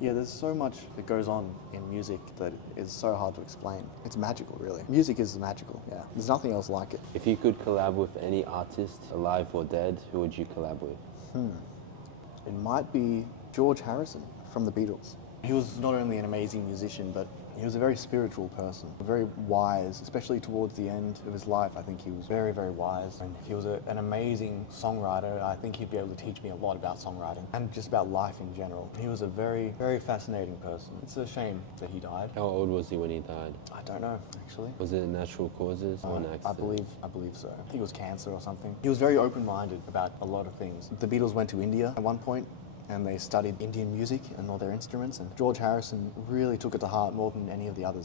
Yeah, there's so much that goes on in music that is so hard to explain. It's magical, really. Music is magical, yeah. There's nothing else like it. If you could collab with any artist, alive or dead, who would you collab with? It might be George Harrison from the Beatles. He was not only an amazing musician, but he was a very spiritual person, very wise, especially towards the end of his life. I think he was very, very wise, and he was an amazing songwriter. I think he'd be able to teach me a lot about songwriting and just about life in general. He was a very, very fascinating person. It's a shame that he died. How old was he when he died? I don't know, actually. Was it natural causes or an accident? I believe so. I think it was cancer or something. He was very open-minded about a lot of things. The Beatles went to India at one point, and they studied Indian music and all their instruments, and George Harrison really took it to heart more than any of the other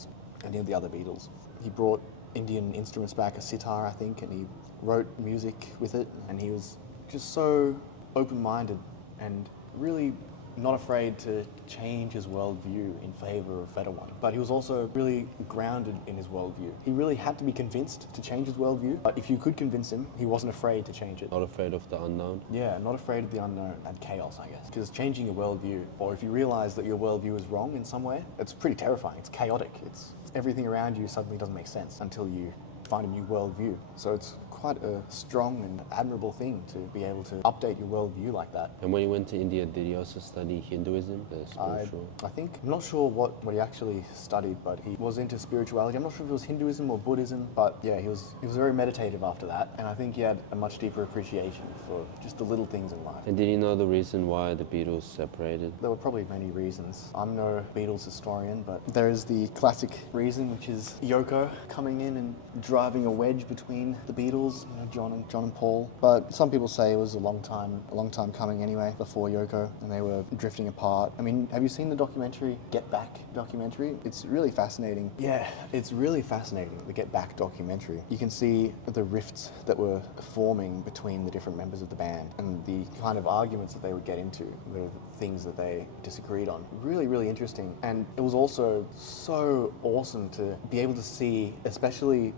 Beatles. He brought Indian instruments back, a sitar I think, and he wrote music with it, and he was just so open-minded and really not afraid to change his worldview in favour of a better one. But he was also really grounded in his worldview. He really had to be convinced to change his worldview, but if you could convince him, he wasn't afraid to change it. Not afraid of the unknown? Yeah, not afraid of the unknown and chaos, I guess. Because changing your worldview, or if you realise that your worldview is wrong in some way, it's pretty terrifying. It's chaotic. It's everything around you suddenly doesn't make sense until you find a new worldview. So it's quite a strong and admirable thing to be able to update your worldview like that. And when you went to India, did he also study Hinduism, the spiritual? I think, I'm not sure what he actually studied, but he was into spirituality. I'm not sure if it was Hinduism or Buddhism, but yeah, he was very meditative after that. And I think he had a much deeper appreciation for just the little things in life. And did you know the reason why the Beatles separated? There were probably many reasons. I'm no Beatles historian, but there is the classic reason, which is Yoko coming in and driving a wedge between the Beatles, John and Paul. But some people say it was a long time coming anyway, before Yoko, and they were drifting apart. I mean, have you seen the documentary, Get Back documentary? It's really fascinating. Yeah, it's really fascinating, the Get Back documentary. You can see the rifts that were forming between the different members of the band and the kind of arguments that they would get into, the things that they disagreed on. Really, really interesting. And it was also so awesome to be able to see, especially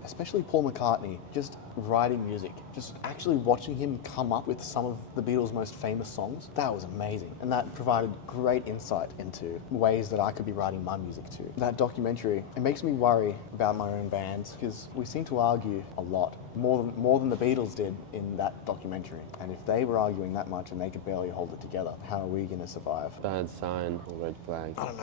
Paul McCartney, just writing music, just actually watching him come up with some of the Beatles' most famous songs. That was amazing, and that provided great insight into ways that I could be writing my music too. That documentary, it makes me worry about my own bands, because we seem to argue a lot, more than the Beatles did in that documentary. And if they were arguing that much and they could barely hold it together, how are we going to survive? Bad sign or red flag? I don't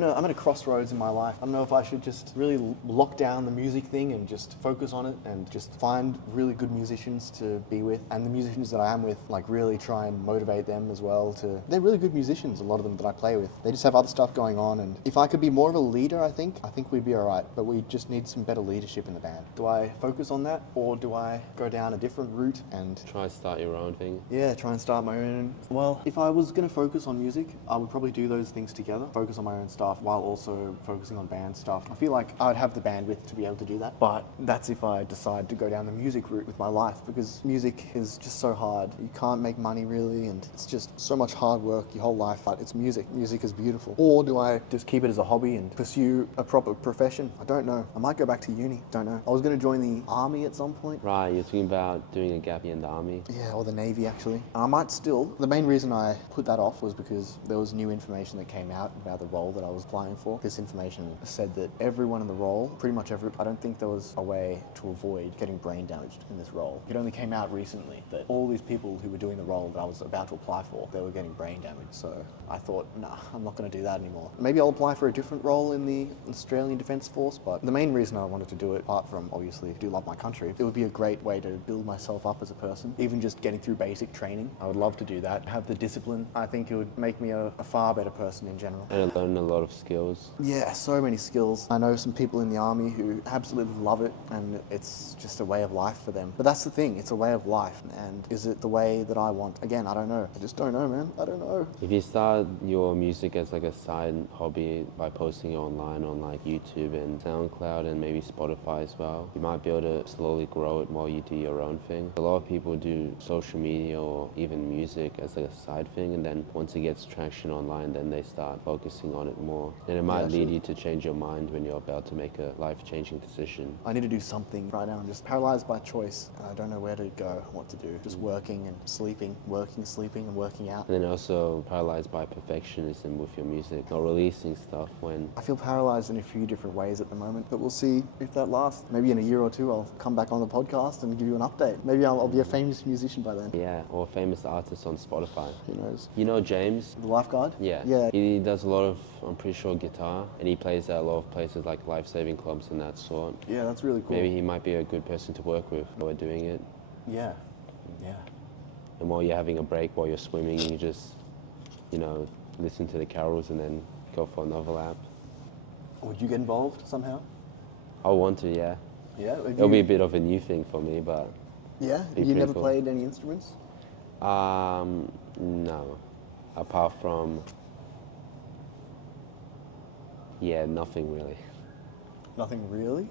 know. I'm at a crossroads in my life. I don't know if I should just really lock down the music thing and just focus on it and just find really good musicians to be with, and the musicians that I am with, like, really try and motivate them as well to... They're really good musicians, a lot of them that I play with. They just have other stuff going on, and if I could be more of a leader, I think we'd be alright, but we just need some better leadership in the band. Do I focus on that, or do I go down a different route and... Try start your own thing? Yeah, try and start my own. Well, if I was going to focus on music, I would probably do those things together, focus on my own stuff while also focusing on band stuff. I feel like I would have the bandwidth to be able to do that, but that's if I decide to go down the music route with my life, because music is just so hard. You can't make money really, and it's just so much hard work your whole life, but it's music. Music is beautiful. Or do I just keep it as a hobby and pursue a proper profession? I don't know. I might go back to uni. Don't know. I was going to join the army at some point. Right, you're talking about doing a gap year in the army? Yeah, or the Navy actually. I might still. The main reason I put that off was because there was new information that came out about the role that I was applying for. This information said that everyone in the role, pretty much I don't think there was a way to avoid getting brain damaged in this role. It only came out recently that all these people who were doing the role that I was about to apply for, they were getting brain damage. So I thought, nah, I'm not going to do that anymore. Maybe I'll apply for a different role in the Australian Defence Force, but the main reason I wanted to do it, apart from obviously do love my country, it would be a great way to build myself up as a person. Even just getting through basic training, I would love to do that. Have the discipline. I think it would make me a far better person in general. And learn a lot of skills. Yeah, so many skills. I know some people in the army who absolutely love it, and it's just a way of life for them. But that's the thing, it's a way of life. And is it the way that I want? Again, I don't know. I just don't know, man. I don't know. If you start your music as like a side hobby by posting it online on like YouTube and SoundCloud and maybe Spotify as well, you might be able to slowly grow it while you do your own thing. A lot of people do social media or even music as like a side thing, and then once it gets traction online, then they start focusing on it more. And it might lead you to change your mind when you're about to make a life-changing decision. I need to do something right now. I'm just paralyzed paralyzed by choice. I don't know where to go, what to do. Just working and sleeping, sleeping and working out. And then also paralyzed by perfectionism with your music, not releasing stuff when... I feel paralyzed in a few different ways at the moment, but we'll see if that lasts. Maybe in a year or two I'll come back on the podcast and give you an update. Maybe I'll be a famous musician by then. Yeah, or a famous artist on Spotify. Who knows? You know James? The lifeguard? Yeah. Yeah. He does a lot of, I'm pretty sure, guitar, and he plays at a lot of places like life-saving clubs and that sort. Yeah, that's really cool. Maybe he might be a good person to work with while we're doing it. Yeah. Yeah. And while you're having a break, while you're swimming, you just, you know, listen to the carols and then go for another lap. Would you get involved somehow? I want to, yeah. Yeah? It'll be a bit of a new thing for me, but... Yeah? be You pretty never cool. played any instruments? No. Apart from... Yeah, nothing really. Nothing really?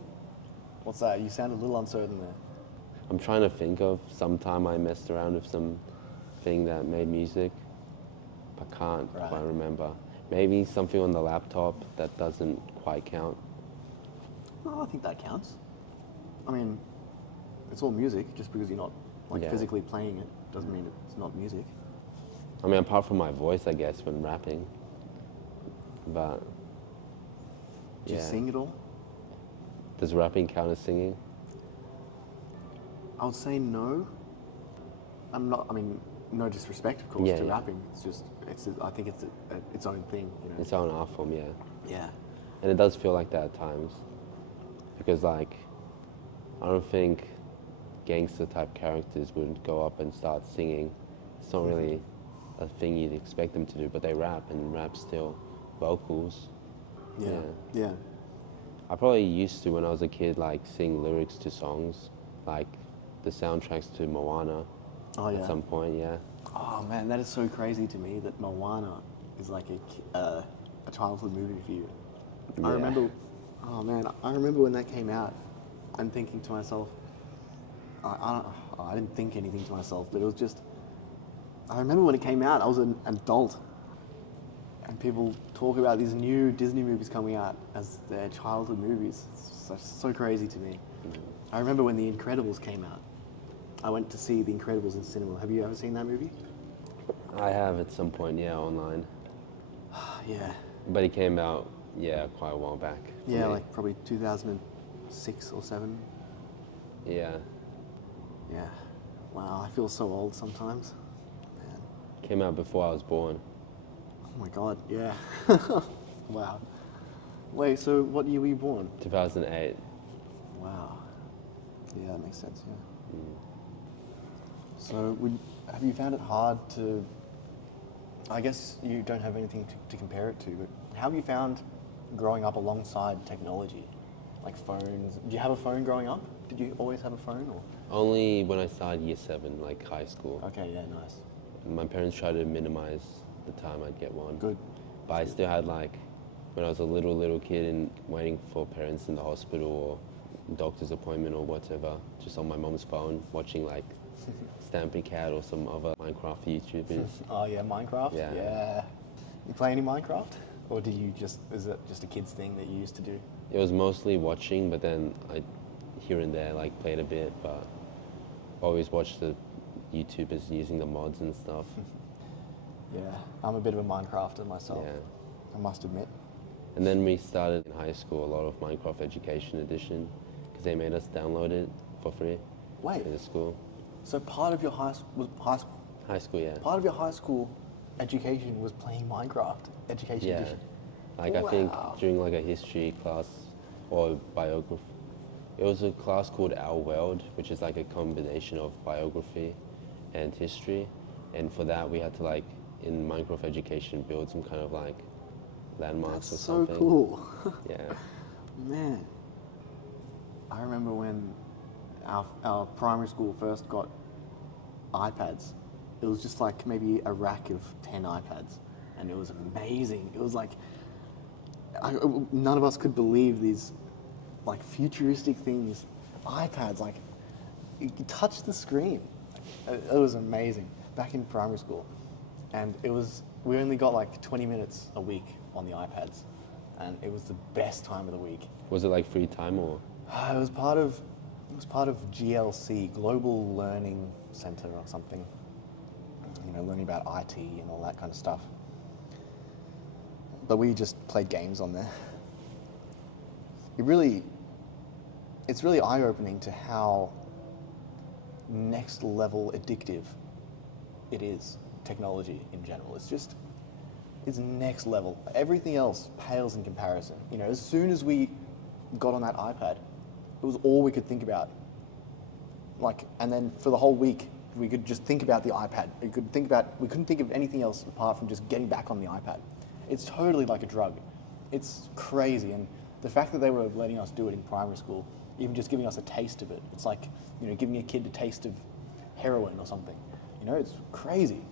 What's that? You sound a little uncertain there. I'm trying to think of some time I messed around with some thing that made music. I can't Right. quite remember. Maybe something on the laptop that doesn't quite count. No, I think that counts. I mean, it's all music. Just because you're not like Yeah. physically playing it doesn't mean it's not music. I mean, apart from my voice, I guess, when rapping. But... Do you yeah. sing at all? Does rapping count as singing? I would say no. I'm not. I mean, no disrespect, of course, Yeah, to yeah. rapping. It's just. I think it's its own thing. You know. Its own art form, yeah. Yeah. And it does feel like that at times. Because, like, I don't think gangster type characters would go up and start singing. It's not really a thing you'd expect them to do, but they rap, and rap still vocals. Yeah. Yeah. Yeah. I probably used to, when I was a kid, like, sing lyrics to songs, like the soundtracks to Moana Oh yeah. at some point, yeah. Oh man, that is so crazy to me that Moana is like a childhood movie for you. I Yeah. remember. Oh man, I remember when that came out, and thinking to myself, I didn't think anything to myself, but it was just. I remember when it came out, I was an adult, and people talk about these new Disney movies coming out as their childhood movies. It's so crazy to me. I remember when The Incredibles came out. I went to see The Incredibles in cinema. Have you ever seen that movie? I have at some point, yeah, online. Yeah. But it came out, yeah, quite a while back. for Yeah, me. like probably 2006 or 7. Yeah. Yeah. Wow, I feel so old sometimes. Man. Came out before I was born. Oh my god, yeah. Wow. Wait, so what year were you born? 2008. Wow. Yeah, that makes sense, yeah. So, have you found it hard to... I guess you don't have anything to compare it to, but how have you found growing up alongside technology? Like phones. Did you have a phone growing up? Did you always have a phone? Or? Only when I started year 7, like high school. Okay, yeah, nice. My parents tried to minimize the time I'd get one. Good. But I still had, like, when I was a little kid and waiting for parents in the hospital or doctor's appointment or whatever, just on my mom's phone, watching like Stampy Cat or some other Minecraft YouTubers. Oh yeah, Minecraft? Yeah. Yeah. You play any Minecraft? Or is it just a kid's thing that you used to do? It was mostly watching, but then I, here and there, like, played a bit, but always watched the YouTubers using the mods and stuff. Yeah, I'm a bit of a Minecrafter myself, Yeah. I must admit. And then we started in high school a lot of Minecraft Education Edition, because they made us download it for free Wait, in the school. so part of your high High school, yeah. part of your high school education was playing Minecraft Education Yeah. Edition? Like, I think Wow. during like a history class or biography, it was a class called Our World, which is like a combination of biography and history. And for that, we had to, like, in Minecraft Education, build some kind of like landmarks That's or so something. cool. Yeah. Man, I remember when our primary school first got iPads. It was just like maybe a rack of 10 iPads, and it was amazing. It was like, none of us could believe these like futuristic things. iPads, like, you could touch the screen. It was amazing back in primary school. And we only got like 20 minutes a week on the iPads, and it was the best time of the week. Was it like free time or? It was part of It was part of GLC, Global Learning Center or something. You know, learning about IT and all that kind of stuff. But we just played games on there. It's really eye-opening to how next level addictive it is, technology in general. It's next level. Everything else pales in comparison. You know, as soon as we got on that iPad, it was all we could think about. And then for the whole week, we could just think about the iPad. We couldn't think of anything else apart from just getting back on the iPad. It's totally like a drug. It's crazy. And the fact that they were letting us do it in primary school, even just giving us a taste of it, it's like, you know, giving a kid a taste of heroin or something. You know, it's crazy.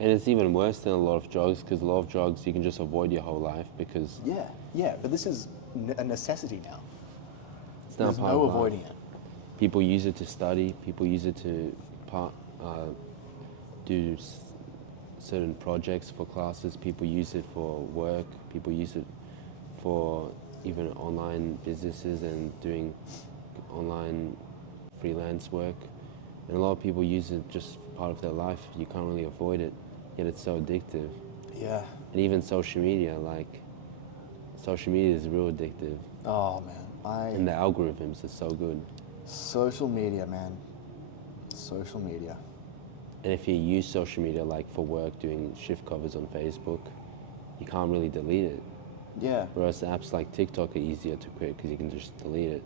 And it's even worse than a lot of drugs, because a lot of drugs you can just avoid your whole life because... Yeah, but this is a necessity now. It's not There's part no of avoiding life. it. People use it to study, people use it to do certain projects for classes, people use it for work, people use it for even online businesses and doing online freelance work. And a lot of people use it just part of their life. You can't really avoid it, yet it's so addictive. Yeah. And even social media, social media is real addictive. Oh man, And the algorithms are so good. Social media, man. Social media. And if you use social media for work, doing shift covers on Facebook, you can't really delete it. Yeah. Whereas apps like TikTok are easier to quit because you can just delete it.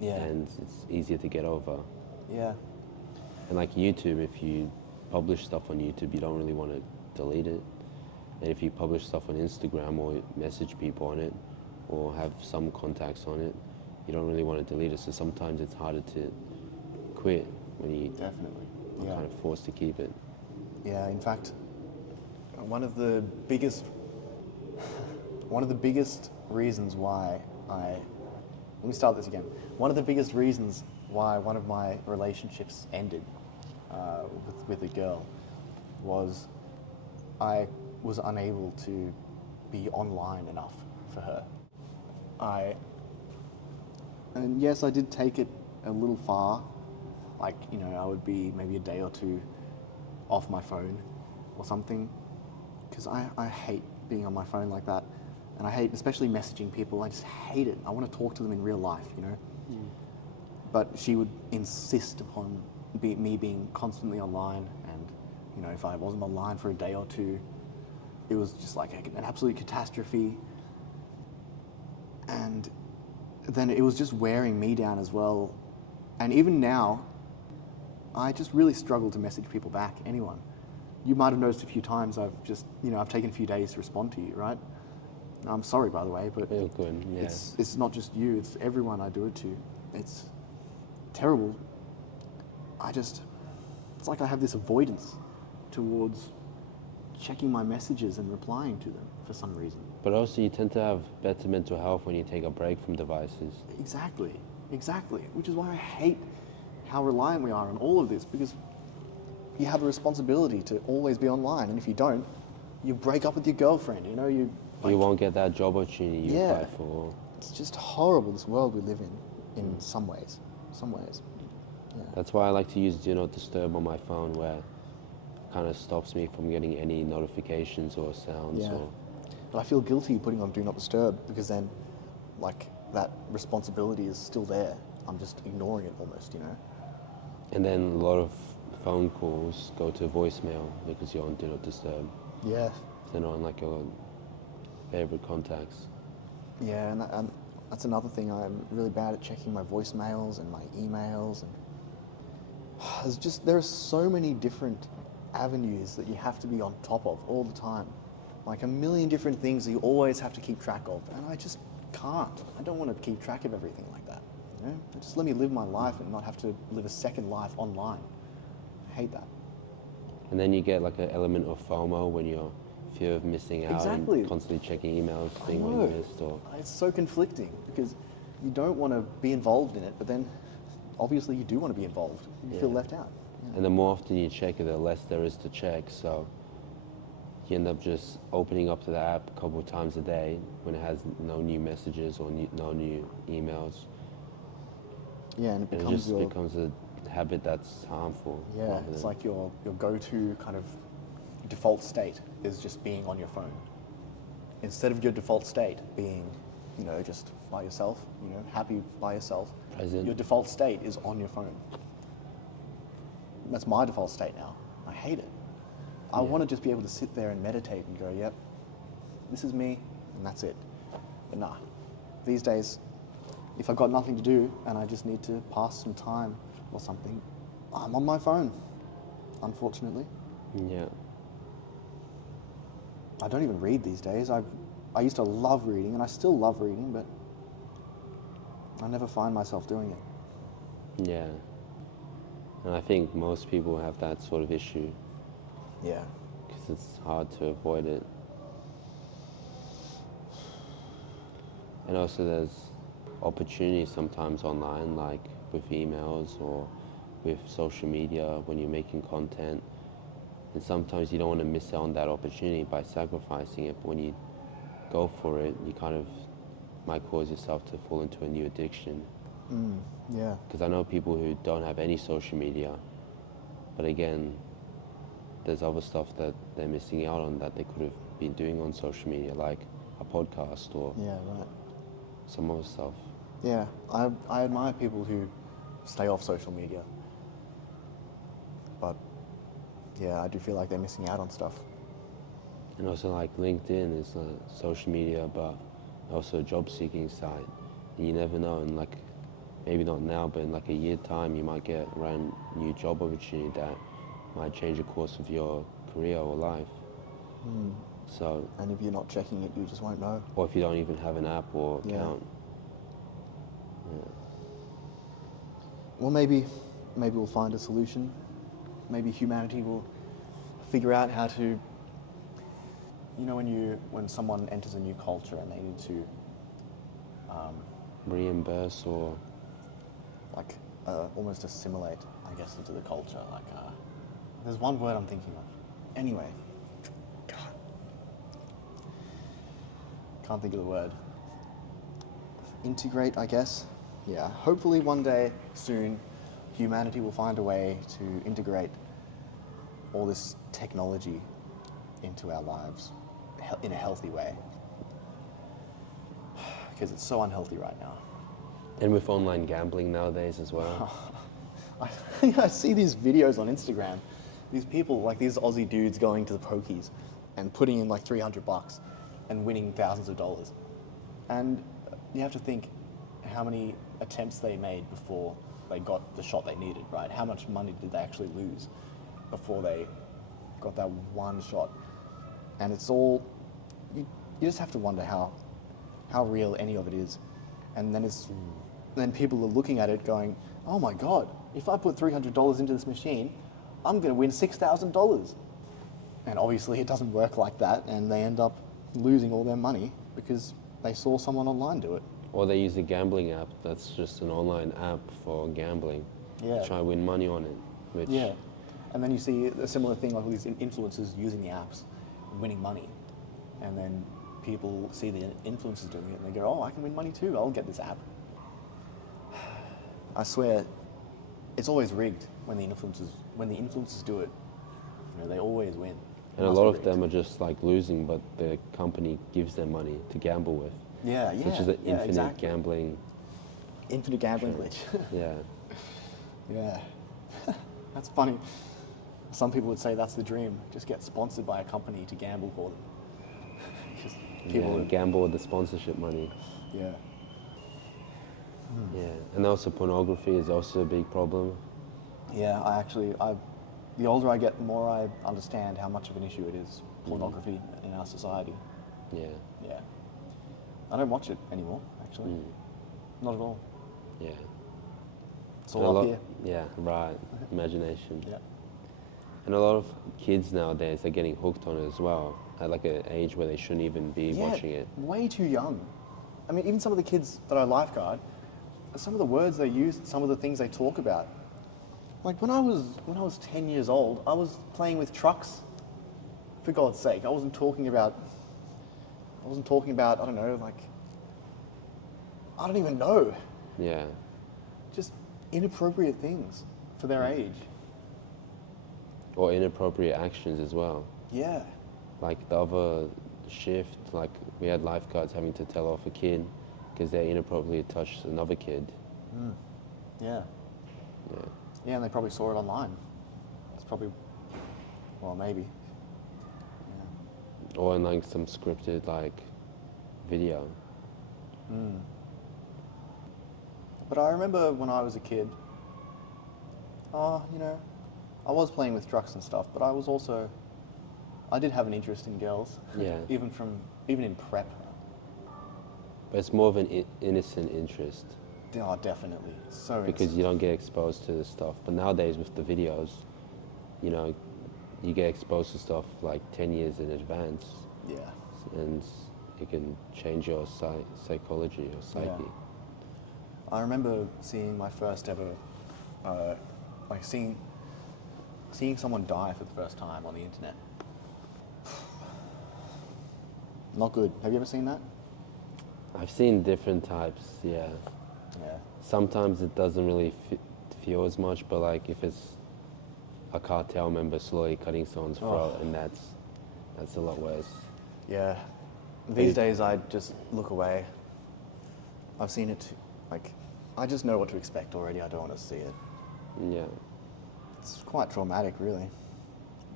Yeah. And it's easier to get over. Yeah. And like YouTube, if you publish stuff on YouTube, you don't really want to delete it. And if you publish stuff on Instagram or message people on it or have some contacts on it, you don't really want to delete it. So sometimes it's harder to quit when you Definitely. are kind of forced to keep it. Yeah, in fact, one of the biggest reasons why let me start this again. One of the biggest reasons why one of my relationships ended with a girl was I was unable to be online enough for her. And yes, I did take it a little far. I would be maybe a day or two off my phone or something, because I hate being on my phone like that. And I hate especially messaging people. I just hate it. I want to talk to them in real life, you know? But she would insist upon me being constantly online, and, you know, if I wasn't online for a day or two, it was just like an absolute catastrophe. And then it was just wearing me down as well. And even now, I just really struggle to message people back, anyone. You might have noticed a few times I've taken a few days to respond to you, right? I'm sorry, by the way, but Real good, yeah. it's not just you, it's everyone I do it to. It's terrible. It's like I have this avoidance towards checking my messages and replying to them for some reason. But also you tend to have better mental health when you take a break from devices. Exactly. Which is why I hate how reliant we are on all of this, because you have a responsibility to always be online, and if you don't, you break up with your girlfriend, you know, you won't get that job opportunity you apply for. It's just horrible, this world we live in some ways. Yeah. That's why I like to use Do Not Disturb on my phone, where it kind of stops me from getting any notifications or sounds. Yeah. But I feel guilty putting on Do Not Disturb, because then, that responsibility is still there. I'm just ignoring it almost, you know? And then a lot of phone calls go to voicemail because you're on Do Not Disturb. Yeah. They're not on your favorite contacts. Yeah, and that's another thing. I'm really bad at checking my voicemails and my emails, and there are so many different avenues that you have to be on top of all the time. Like a million different things that you always have to keep track of, and I just can't. I don't want to keep track of everything like that. You know? Just let me live my life and not have to live a second life online. I hate that. And then you get an element of FOMO when you're fear of missing out and constantly checking emails, seeing what you missed. It's so conflicting, because you don't want to be involved in it, but then obviously you do want to be involved. You feel left out. Yeah. And the more often you check it, the less there is to check. So you end up just opening up to the app a couple of times a day when it has no new messages or no new emails. Yeah, and it And it becomes just becomes a habit that's harmful. yeah, rather it's than- like your go-to kind of default state is just being on your phone. Instead of your default state being, you know, just by yourself, you know, happy by yourself, Present. your default state is on your phone. That's my default state now. I hate it. I Yeah. want to just be able to sit there and meditate and go, yep, this is me, and that's it. But nah, these days, if I've got nothing to do and I just need to pass some time or something, I'm on my phone, unfortunately. Yeah. I don't even read these days. I used to love reading, and I still love reading, but I never find myself doing it. Yeah. And I think most people have that sort of issue Yeah. because it's hard to avoid it. And also there's opportunities sometimes online, like with emails or with social media when you're making content. And sometimes you don't want to miss out on that opportunity by sacrificing it, but when you go for it, you kind of might cause yourself to fall into a new addiction. Yeah. Because I know people who don't have any social media, but again, there's other stuff that they're missing out on that they could have been doing on social media, like a podcast or Yeah, right. some other stuff. Yeah, I admire people who stay off social media. But yeah, I do feel like they're missing out on stuff. And also like LinkedIn is social media, but also a job seeking site. And you never know, and like maybe not now, but in like a year time, you might get a brand new job opportunity that might change the course of your career or life. So, And if you're not checking it, you just won't know. or if you don't even have an app or Yeah. account. Well, maybe we'll find a solution. Maybe humanity will figure out how to, you know, when someone enters a new culture and they need to Reimburse or like almost assimilate, I guess, into the culture. Like, there's one word I'm thinking of. Anyway, God, can't think of the word. Integrate, I guess. Yeah. Hopefully, one day soon, humanity will find a way to integrate all this technology into our lives in a healthy way. Because it's so unhealthy right now. and with online gambling nowadays as well. I see these videos on Instagram. These people, like these Aussie dudes going to the pokies and putting in like $300 and winning thousands of dollars. And you have to think how many attempts they made before they got the shot they needed, right? How much money did they actually lose before they got that one shot? And it's all, you just have to wonder how real any of it is. And then people are looking at it going, oh my God, if I put $300 into this machine, I'm going to win $6,000. And obviously it doesn't work like that, and they end up losing all their money because they saw someone online do it. Or they use a gambling app that's just an online app for gambling. Yeah. Try to win money on it. Which Yeah. And then you see a similar thing like all these influencers using the apps, winning money. And then people see the influencers doing it and they go, oh, I can win money too, I'll get this app. I swear, it's always rigged when the influencers do it. You know, they always win. And a lot of them are just like losing, but the company gives them money to gamble with. Yeah, yeah. Which is an yeah, infinite exactly. gambling. Infinite gambling glitch. Yeah. Yeah. That's funny. Some people would say that's the dream. Just get sponsored by a company to gamble for them. Just people Yeah, gamble with the sponsorship money. yeah. Yeah. And also pornography is also a big problem. Yeah, the older I get, the more I understand how much of an issue it is, pornography in our society. Yeah. Yeah. I don't watch it anymore, actually. Not at all. Yeah. It's And a all lot, up here. yeah, right. Imagination. Yeah. And a lot of kids nowadays are getting hooked on it as well, at like an age where they shouldn't even be watching it. Way too young. I mean, even some of the kids that I lifeguard, some of the words they use, some of the things they talk about. Like when I was 10 years old, I was playing with trucks. For God's sake, I wasn't talking about, I don't know, like, I don't even know. Yeah. Just inappropriate things for their age. Or inappropriate actions as well. Yeah. Like the other shift, like we had lifeguards having to tell off a kid because they inappropriately touched another kid. Yeah. Yeah. Yeah, and they probably saw it online. It's probably, well, maybe. Or in like some scripted like video. But I remember when I was a kid, I was playing with trucks and stuff, but I did have an interest in girls. Yeah. even in prep. But it's more of an innocent interest Oh, definitely. So because you don't get exposed to this stuff. But nowadays with the videos, you know, you get exposed to stuff like 10 years in advance. Yeah. And it can change your psychology or psyche. Yeah. I remember seeing my first ever, seeing someone die for the first time on the internet. Not good. Have you ever seen that? I've seen different types, yeah. Yeah. Sometimes it doesn't really feel as much, but like if it's a cartel member slowly cutting someone's throat, and that's a lot worse. Yeah. These days I just look away. I've seen it, I just know what to expect already. I don't want to see it. Yeah. It's quite traumatic, really.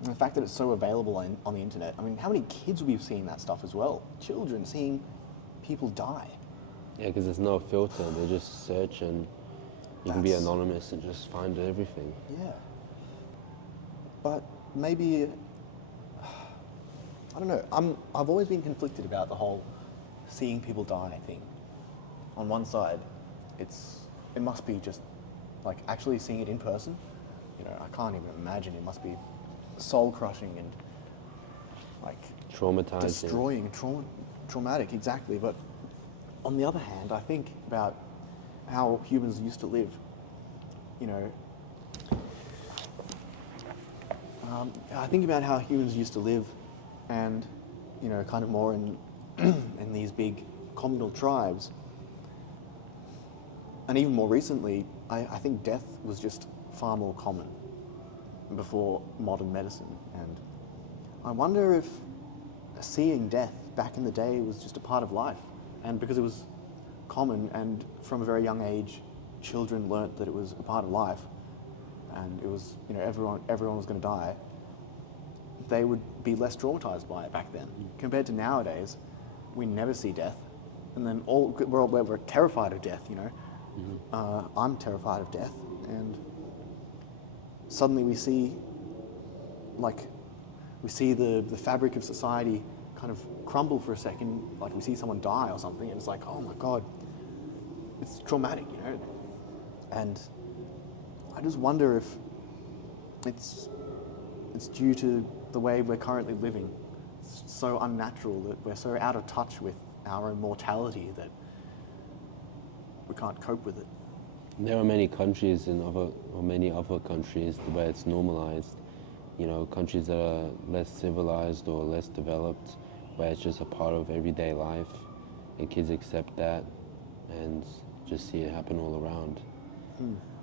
And the fact that it's so available on the internet. I mean, how many kids will be seeing that stuff as well? Children seeing people die. Yeah, because there's no filter. They just search and you can be anonymous and just find everything. Yeah. But maybe, I don't know. I've always been conflicted about the whole seeing people die thing. On one side, it must be just like actually seeing it in person. I can't even imagine. It must be soul crushing and like Traumatizing. destroying, traumatic, exactly. But on the other hand, I think about how humans used to live. I think about how humans used to live, and kind of more in in these big communal tribes. And even more recently, I think death was just far more common before modern medicine. And I wonder if seeing death back in the day was just a part of life. And because it was common, and from a very young age, children learnt that it was a part of life, and it was, everyone was going to die, they would be less traumatized by it back then. Compared to nowadays, we never see death. And then we're terrified of death, I'm terrified of death, and suddenly we see the fabric of society kind of crumble for a second, like we see someone die or something, and it's like, oh my God, it's traumatic, And I just wonder if it's due to the way we're currently living. It's so unnatural that we're so out of touch with our own mortality that we can't cope with it. There are many countries many other countries where it's normalized. Countries that are less civilized or less developed, where it's just a part of everyday life, and kids accept that and just see it happen all around.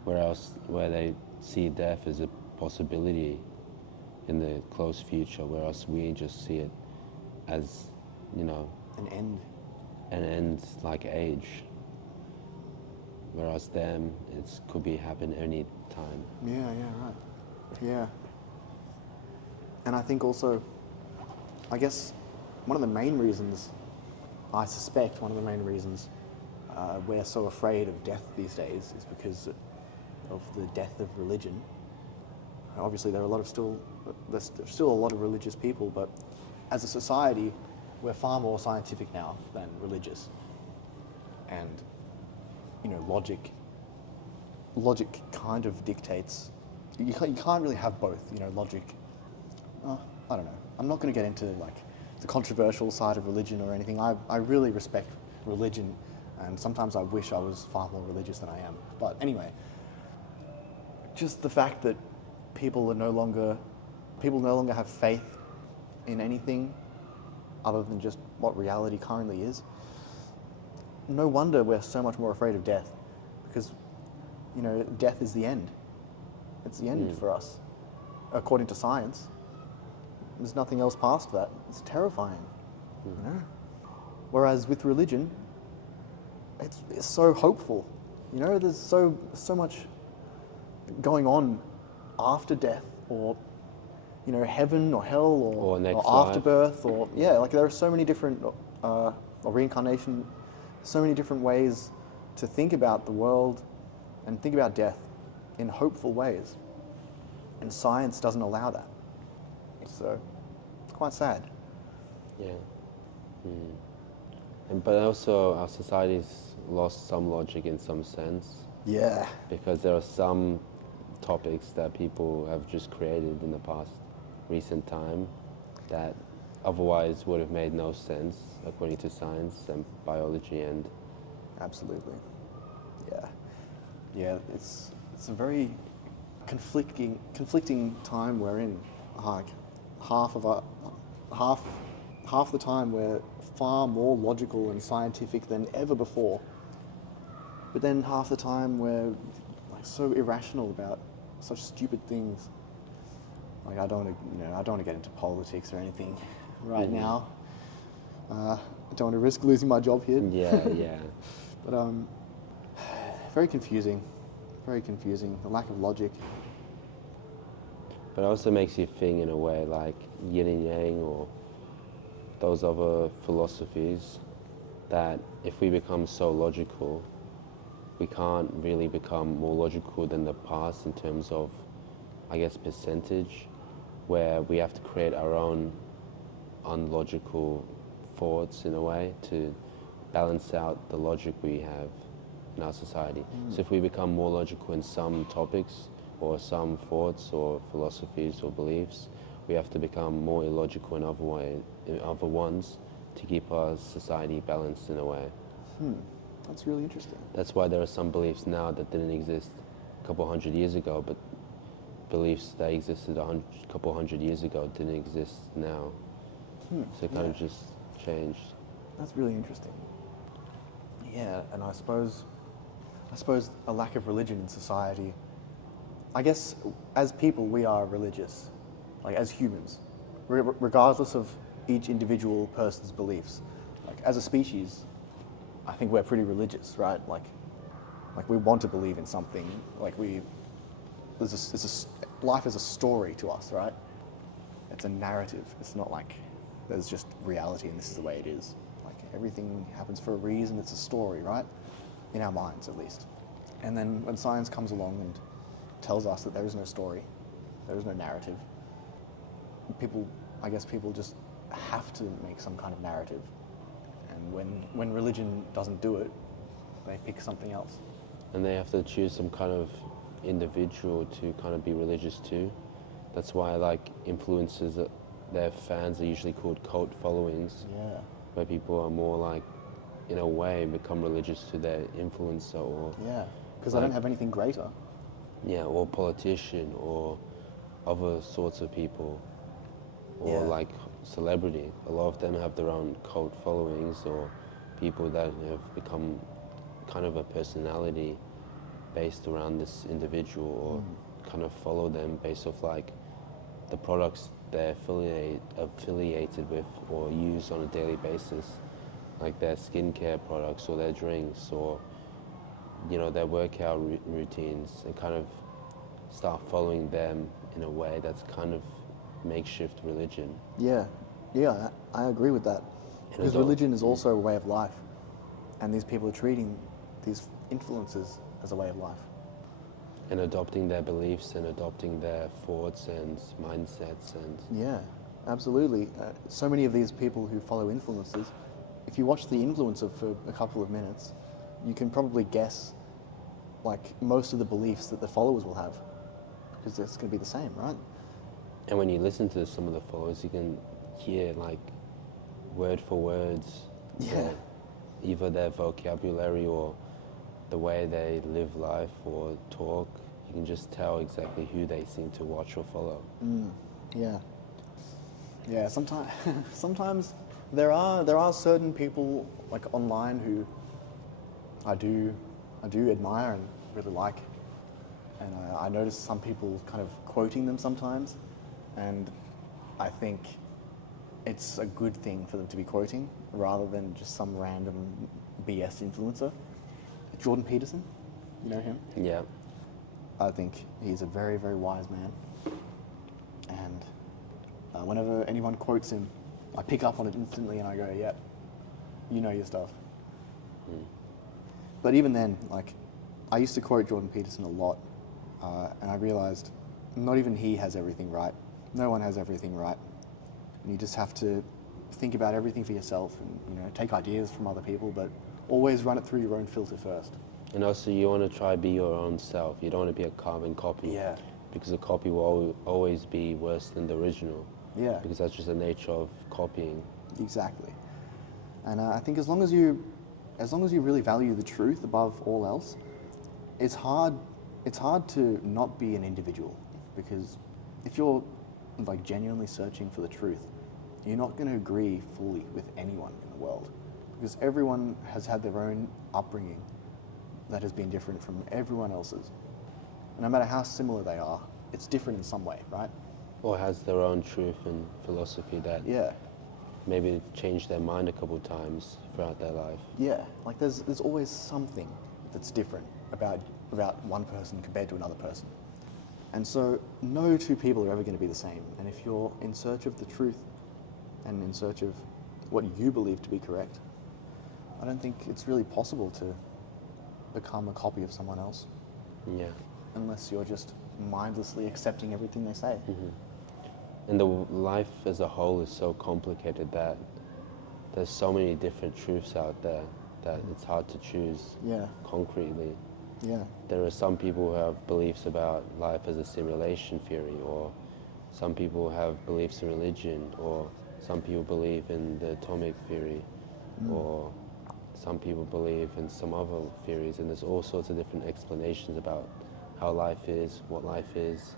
Where they see death as a possibility in the close future, whereas we just see it as, An end. an end like age. Whereas them, could be happen any time. Yeah, right. Yeah. And I think also, I guess one of the main reasons, we're so afraid of death these days is because of the death of religion. Obviously, there's still a lot of religious people, but as a society, we're far more scientific now than religious. And logic kind of dictates. You can't really have both. Logic. I don't know. I'm not going to get into the controversial side of religion or anything. I really respect religion, and sometimes I wish I was far more religious than I am. But anyway, just the fact that people no longer have faith in anything other than just what reality currently is. No wonder we're so much more afraid of death, because death is the end. It's the end for us, according to science. There's nothing else past that. It's terrifying, Whereas with religion, it's so hopeful. There's so much going on after death, or heaven or hell, or next afterbirth, or there are so many different or reincarnation, so many different ways to think about the world and think about death in hopeful ways, and science doesn't allow that. So it's quite sad. Yeah. But also our society's lost some logic in some sense. Yeah. Because there are some topics that people have just created in the past recent time that otherwise would have made no sense according to science and biology. And absolutely. Yeah, it's a very conflicting time we're in. Like half the time we're far more logical and scientific than ever before, but then half the time we're so irrational about such stupid things. I don't want to get into politics or anything right now. I don't want to risk losing my job here. Yeah. But very confusing. The lack of logic. But it also makes you think in a way like yin and yang or those other philosophies, that if we become so logical, we can't really become more logical than the past in terms of, I guess, percentage, where we have to create our own unlogical thoughts in a way to balance out the logic we have in our society. So if we become more logical in some topics or some thoughts or philosophies or beliefs, we have to become more illogical in other ones to keep our society balanced in a way. That's really interesting. That's why there are some beliefs now that didn't exist a couple hundred years ago, but beliefs that existed a couple hundred years ago didn't exist now. So it kind of just changed. That's really interesting. Yeah, and I suppose a lack of religion in society. I guess as people we are religious, as humans, regardless of each individual person's beliefs. As a species, I think we're pretty religious, right? Like we want to believe in something. Life is a story to us, right? It's a narrative. It's not like there's just reality and this is the way it is. Everything happens for a reason. It's a story, right? In our minds, at least. And then when science comes along and tells us that there is no story, there is no narrative, people just have to make some kind of narrative. And when religion doesn't do it, they pick something else. And they have to choose some kind of individual to kind of be religious too. That's why influencers, their fans are usually called cult followings. Yeah. Where people are more in a way, become religious to their influencer or... Yeah, because they don't have anything greater. Yeah, or politician or other sorts of people. Or celebrity. A lot of them have their own cult followings or people that have become kind of a personality based around this individual or kind of follow them based off the products they're affiliated with or use on a daily basis, like their skincare products or their drinks or their workout routines, and kind of start following them in a way that's kind of makeshift religion. Yeah, I agree with that. Because religion is also a way of life, and these people are treating these influences as a way of life. And adopting their beliefs and adopting their thoughts and mindsets and... Yeah, absolutely. So many of these people who follow influencers, if you watch the influencer for a couple of minutes, you can probably guess most of the beliefs that the followers will have, because it's going to be the same, right? And when you listen to some of the followers, you can hear word for words, either their vocabulary or the way they live life or talk. You can just tell exactly who they seem to watch or follow. Yeah. Sometimes there are certain people online who I do admire and really like. And I notice some people kind of quoting them sometimes, and I think it's a good thing for them to be quoting rather than just some random BS influencer. Jordan Peterson, you know him? Yeah. I think he's a very, very wise man. And whenever anyone quotes him, I pick up on it instantly and I go, yep, you know your stuff. But even then, like, I used to quote Jordan Peterson a lot, and I realized not even he has everything right. No one has everything right. And you just have to think about everything for yourself and, take ideas from other people, but always run it through your own filter first. And also, you want to try be your own self. You don't want to be a carbon copy. Yeah. Because a copy will always be worse than the original. Yeah. Because that's just the nature of copying. Exactly. And I think as long as you really value the truth above all else, it's hard to not be an individual, because if you're like genuinely searching for the truth, you're not going to agree fully with anyone in the world, because everyone has had their own upbringing that has been different from everyone else's. And no matter how similar they are, it's different in some way, right? Or has their own truth and philosophy that Yeah. maybe changed their mind a couple times throughout their life. Yeah, like there's always something that's different about one person compared to another person. And so no two people are ever going to be the same. And if you're in search of the truth and in search of what you believe to be correct, I don't think it's really possible to become a copy of someone else. Yeah. Unless you're just mindlessly accepting everything they say. And the life as a whole is so complicated that there's so many different truths out there that it's hard to choose concretely. Yeah. There are some people who have beliefs about life as a simulation theory, or some people have beliefs in religion, or some people believe in the atomic theory, or some people believe in some other theories, and there's all sorts of different explanations about how life is, what life is,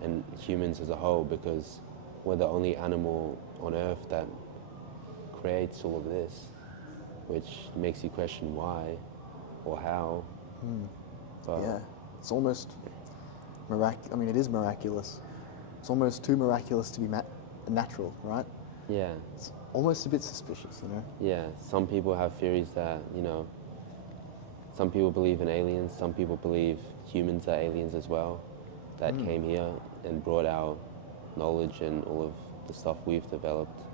and humans as a whole, because we're the only animal on Earth that creates all of this, which makes you question why or how. But Yeah, it's almost I mean, it is miraculous. It's almost too miraculous to be natural, right? yeah, It's almost a bit suspicious, yeah. Some people have theories that, some people believe in aliens, some people believe humans are aliens as well, that came here and brought out knowledge and all of the stuff we've developed.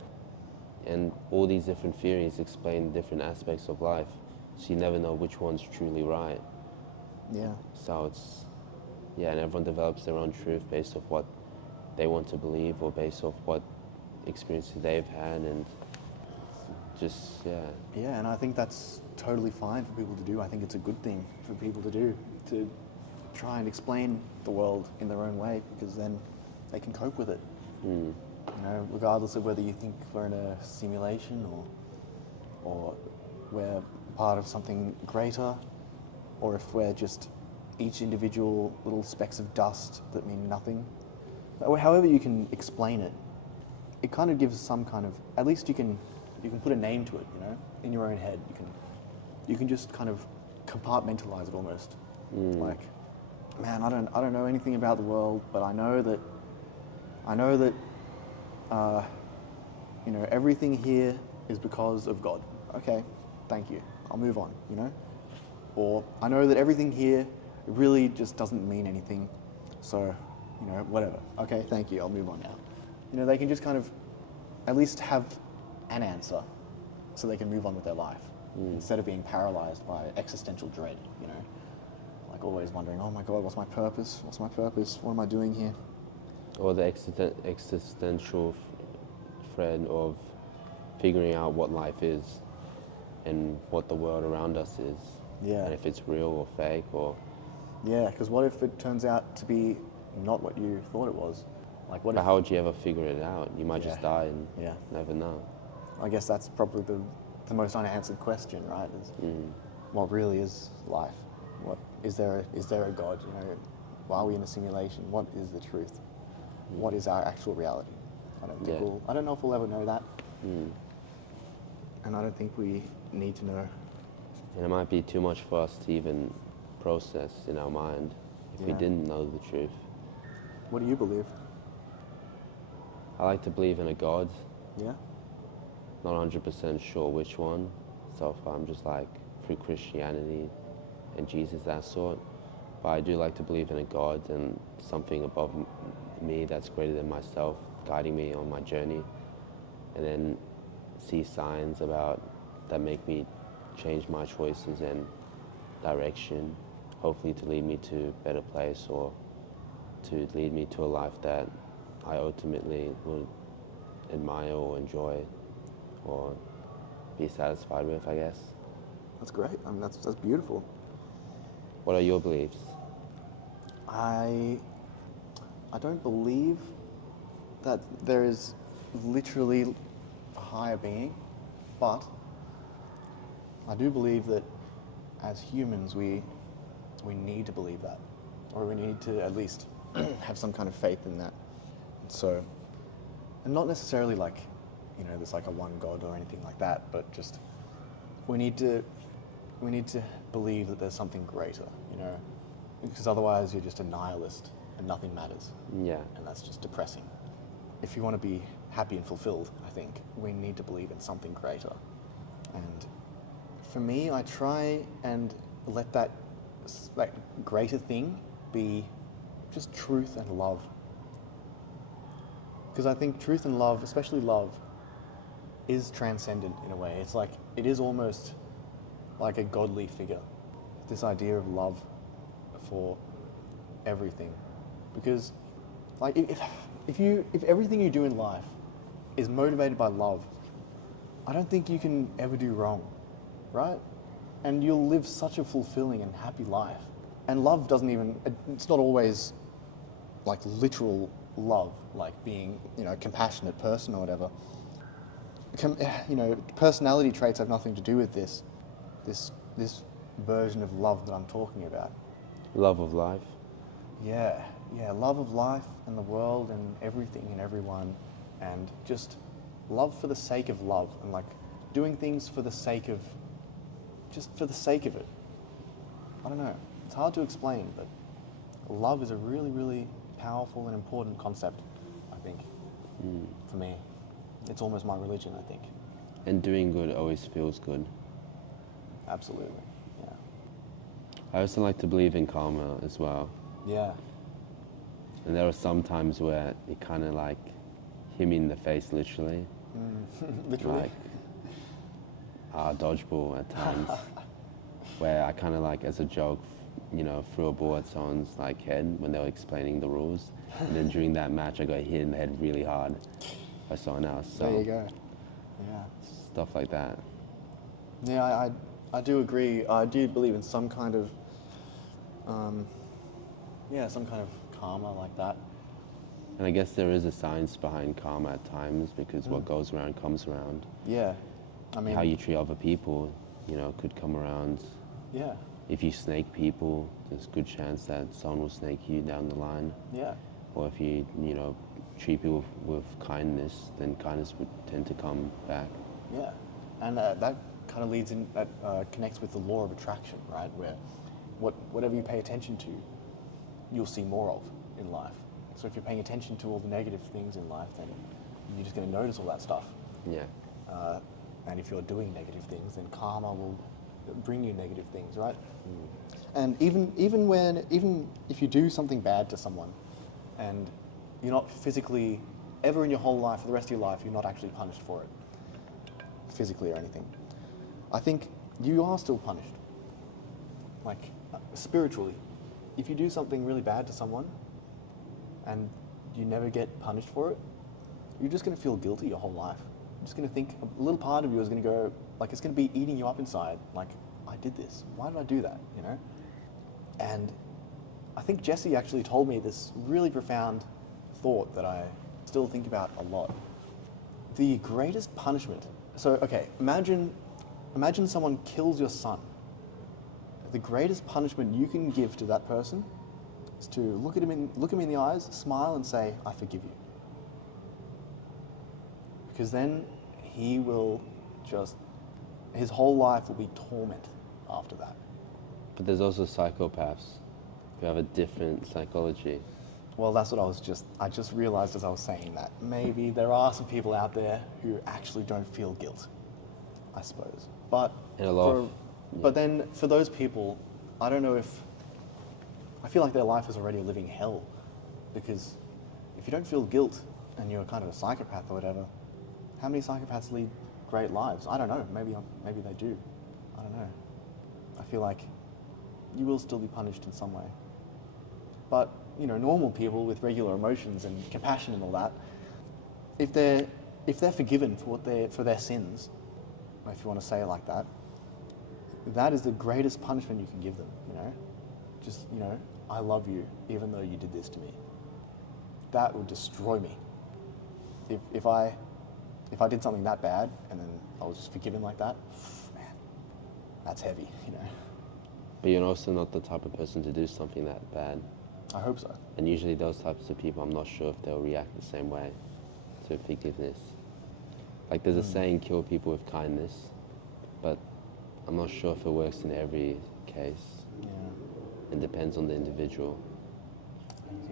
And all these different theories explain different aspects of life, so you never know which one's truly right. Yeah. So and everyone develops their own truth based off what they want to believe, or based off what experiences they've had, and just, Yeah, and I think that's totally fine for people to do. I think it's a good thing for people to do, to try and explain the world in their own way, because then they can cope with it. Regardless of whether you think we're in a simulation or we're part of something greater, or if we're just each individual little specks of dust that mean nothing. Or however you can explain it, it kind of gives some kind of, at least you can put a name to it, in your own head. You can just kind of compartmentalize it almost. Like, man, I don't know anything about the world, but I know that everything here is because of God. Okay, thank you. I'll move on, Or I know that everything here really just doesn't mean anything. So, whatever. Okay, thank you. I'll move on now. They can just kind of at least have an answer so they can move on with their life instead of being paralyzed by existential dread, Like always wondering, oh my God, what's my purpose? What's my purpose? What am I doing here? or the existential thread of figuring out what life is and what the world around us is. Yeah. And if it's real or fake, or... Yeah, because what if it turns out to be not what you thought it was? Like, what But if... how would you ever figure it out? You might just die and Yeah. never know. I guess that's probably the most unanswered question, right? Is what really is life? What is there a God? Why are we in a simulation? What is the truth? What is our actual reality? I don't know if we'll ever know that. And I don't think we need to know. And it might be too much for us to even process in our mind. if we Yeah. didn't know the truth. What do you believe? I like to believe in a God, Yeah? not 100% sure which one. So far I'm just like through Christianity and Jesus, that sort. But I do like to believe in a God and something above me that's greater than myself, guiding me on my journey. And then see signs about that make me change my choices and direction, hopefully to lead me to a better place or to lead me to a life that I ultimately would admire or enjoy or be satisfied with, I guess. That's great. I mean, that's beautiful. What are your beliefs? I don't believe that there is literally a higher being, but I do believe that as humans we need to believe that, or we need to at least have some kind of faith in that. So, and not necessarily like, you know, there's like a one God or anything like that, but just we need to believe that there's something greater, you know, because otherwise you're just a nihilist and nothing matters. Yeah. And that's just depressing. If you want to be happy and fulfilled, I think we need to believe in something greater. And for me, I try and let that greater thing be just truth and love. Because I think truth and love, especially love, is transcendent in a way. It's like, it is almost like a godly figure. This idea of love for everything. Because like if everything you do in life is motivated by love, I don't think you can ever do wrong, right? And you'll live such a fulfilling and happy life. And love doesn't even, it's not always like literal love, like being, you know, a compassionate person or whatever. You know, personality traits have nothing to do with this version of love that I'm talking about. Love of life. Yeah, love of life and the world and everything and everyone, and just love for the sake of love, and like doing things for the sake of, just for the sake of it. I don't know, it's hard to explain, but love is a really, really powerful and important concept, I think, for me. It's almost my religion, I think. And doing good always feels good. Absolutely, yeah. I also like to believe in karma as well. Yeah. And there are some times where it kind of like hit me in the face, literally. Literally? Like dodgeball at times, where I kind of like, as a joke, you know, threw a ball at someone's like head when they were explaining the rules. And then during that match, I got hit in the head really hard by someone else. So There you go. Yeah. stuff like that. Yeah, I do agree. I do believe in some kind of, some kind of karma like that. And I guess there is a science behind karma at times, because what goes around comes around. Yeah, I mean, How you treat other people, you know, could come around. yeah, If you snake people, there's a good chance that someone will snake you down the line. yeah, Or if you, you know, treat people with kindness, then kindness would tend to come back. yeah, and that kind of leads in, that connects with the law of attraction, right? Where whatever you pay attention to, you'll see more of in life. So if you're paying attention to all the negative things in life, then you're just going to notice all that stuff. Yeah. And if you're doing negative things, then karma will bring you negative things, right? And even if you do something bad to someone, and you're not physically, ever in your whole life, for the rest of your life, you're not actually punished for it, physically or anything, I think you are still punished, like spiritually. If you do something really bad to someone, and you never get punished for it, you're just going to feel guilty your whole life. You're just going to think, a little part of you is going to go, like, it's going to be eating you up inside, like, I did this, why did I do that, you know? And I think Jesse actually told me this really profound thought that I still think about a lot. The greatest punishment, so okay, imagine someone kills your son. The greatest punishment you can give to that person is to look him in the eyes, smile, and say, I forgive you. Because then he will just, his whole life will be torment after that. But there's also psychopaths who have a different psychology. Well, that's what I just realized as I was saying that. Maybe there are some people out there who actually don't feel guilt, I suppose. But, And a lot of, but then for those people, I don't know if, I feel like their life is already a living hell. Because if you don't feel guilt and you're kind of a psychopath or whatever, how many psychopaths lead great lives? I don't know. Maybe they do. I don't know. I feel like you will still be punished in some way. But, you know, normal people with regular emotions and compassion and all that, if they're forgiven for their sins, if you want to say it like that, that is the greatest punishment you can give them, you know? Just, you know, I love you even though you did this to me. That would destroy me. If I did something that bad and then I was just forgiven like that, man, that's heavy, you know? but you're also not the type of person to do something that bad. I hope so. And usually those types of people, I'm not sure if they'll react the same way to forgiveness. Like there's a saying, kill people with kindness, but I'm not sure if it works in every case. Yeah. It depends on the individual.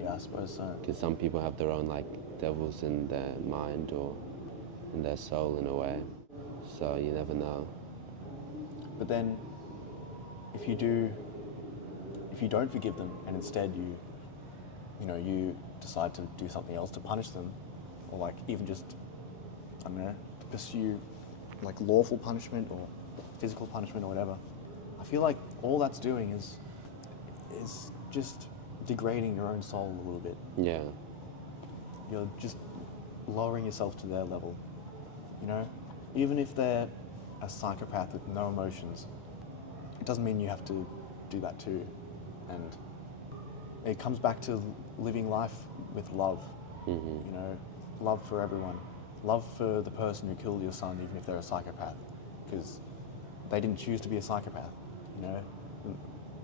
Yeah, I suppose so. Because some people have their own like devils in their mind or in their soul in a way. So you never know. But then, if you don't forgive them and instead you decide to do something else to punish them, or like even just, I don't know, to pursue like lawful punishment or physical punishment or whatever, I feel like all that's doing is just degrading your own soul a little bit. Yeah. You're just lowering yourself to their level, you know? Even if they're a psychopath with no emotions, it doesn't mean you have to do that too. And it comes back to living life with love, you know, love for everyone. Love for the person who killed your son, even if they're a psychopath, because they didn't choose to be a psychopath, you know?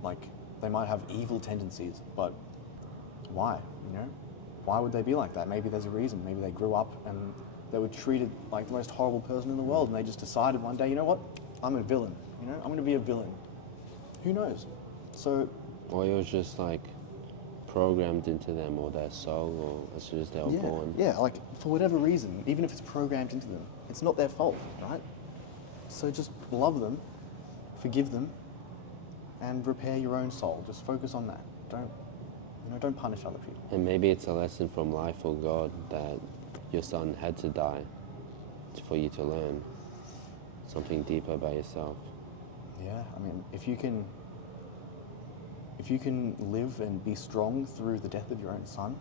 Like, they might have evil tendencies, but why, you know? Why would they be like that? Maybe there's a reason. Maybe they grew up and they were treated like the most horrible person in the world, and they just decided one day, you know what? I'm a villain, you know? I'm going to be a villain. Who knows? So... Or it was just like programmed into them or their soul or as soon as they were born. Yeah, like for whatever reason, even if it's programmed into them, it's not their fault, right? So just love them, forgive them, and repair your own soul. Just focus on that. Don't punish other people. And maybe it's a lesson from life or God that your son had to die for you to learn something deeper about yourself. Yeah, I mean, if you can live and be strong through the death of your own son,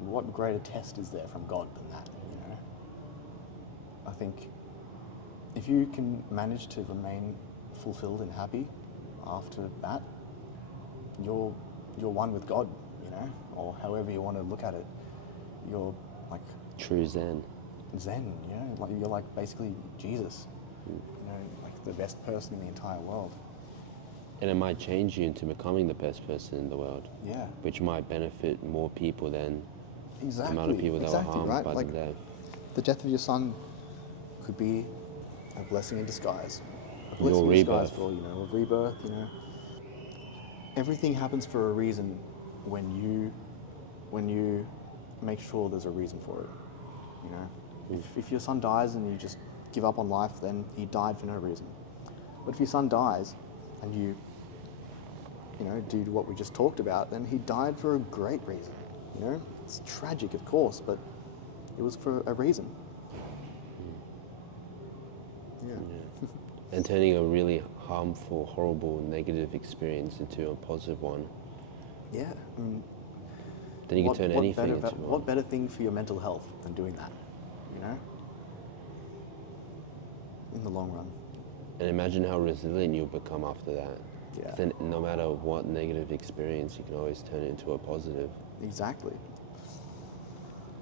what greater test is there from God than that, you know? I think if you can manage to remain fulfilled and happy after that, you're one with God, you know, or however you want to look at it. You're like True Zen. Zen, you know, like you're like basically Jesus, you know, like the best person in the entire world. And it might change you into becoming the best person in the world. Yeah. Which might benefit more people than Exactly. the amount of people that were harmed right? by Like, the death. the death of your son could be a blessing in disguise. A Your blessing in disguise rebirth. for, you know, a rebirth, you know. Everything happens for a reason when you make sure there's a reason for it, you know. If your son dies and you just give up on life, then he died for no reason. But if your son dies and you know, do what we just talked about, then he died for a great reason, you know. It's tragic, of course, but it was for a reason. Yeah. And turning a really harmful, horrible, negative experience into a positive one. Yeah. I mean, Then you can turn anything into what one. better thing for your mental health than doing that, you know? In the long run. And imagine how resilient you'll become after that. Yeah. 'Cause then no matter what negative experience, you can always turn it into a positive. Exactly.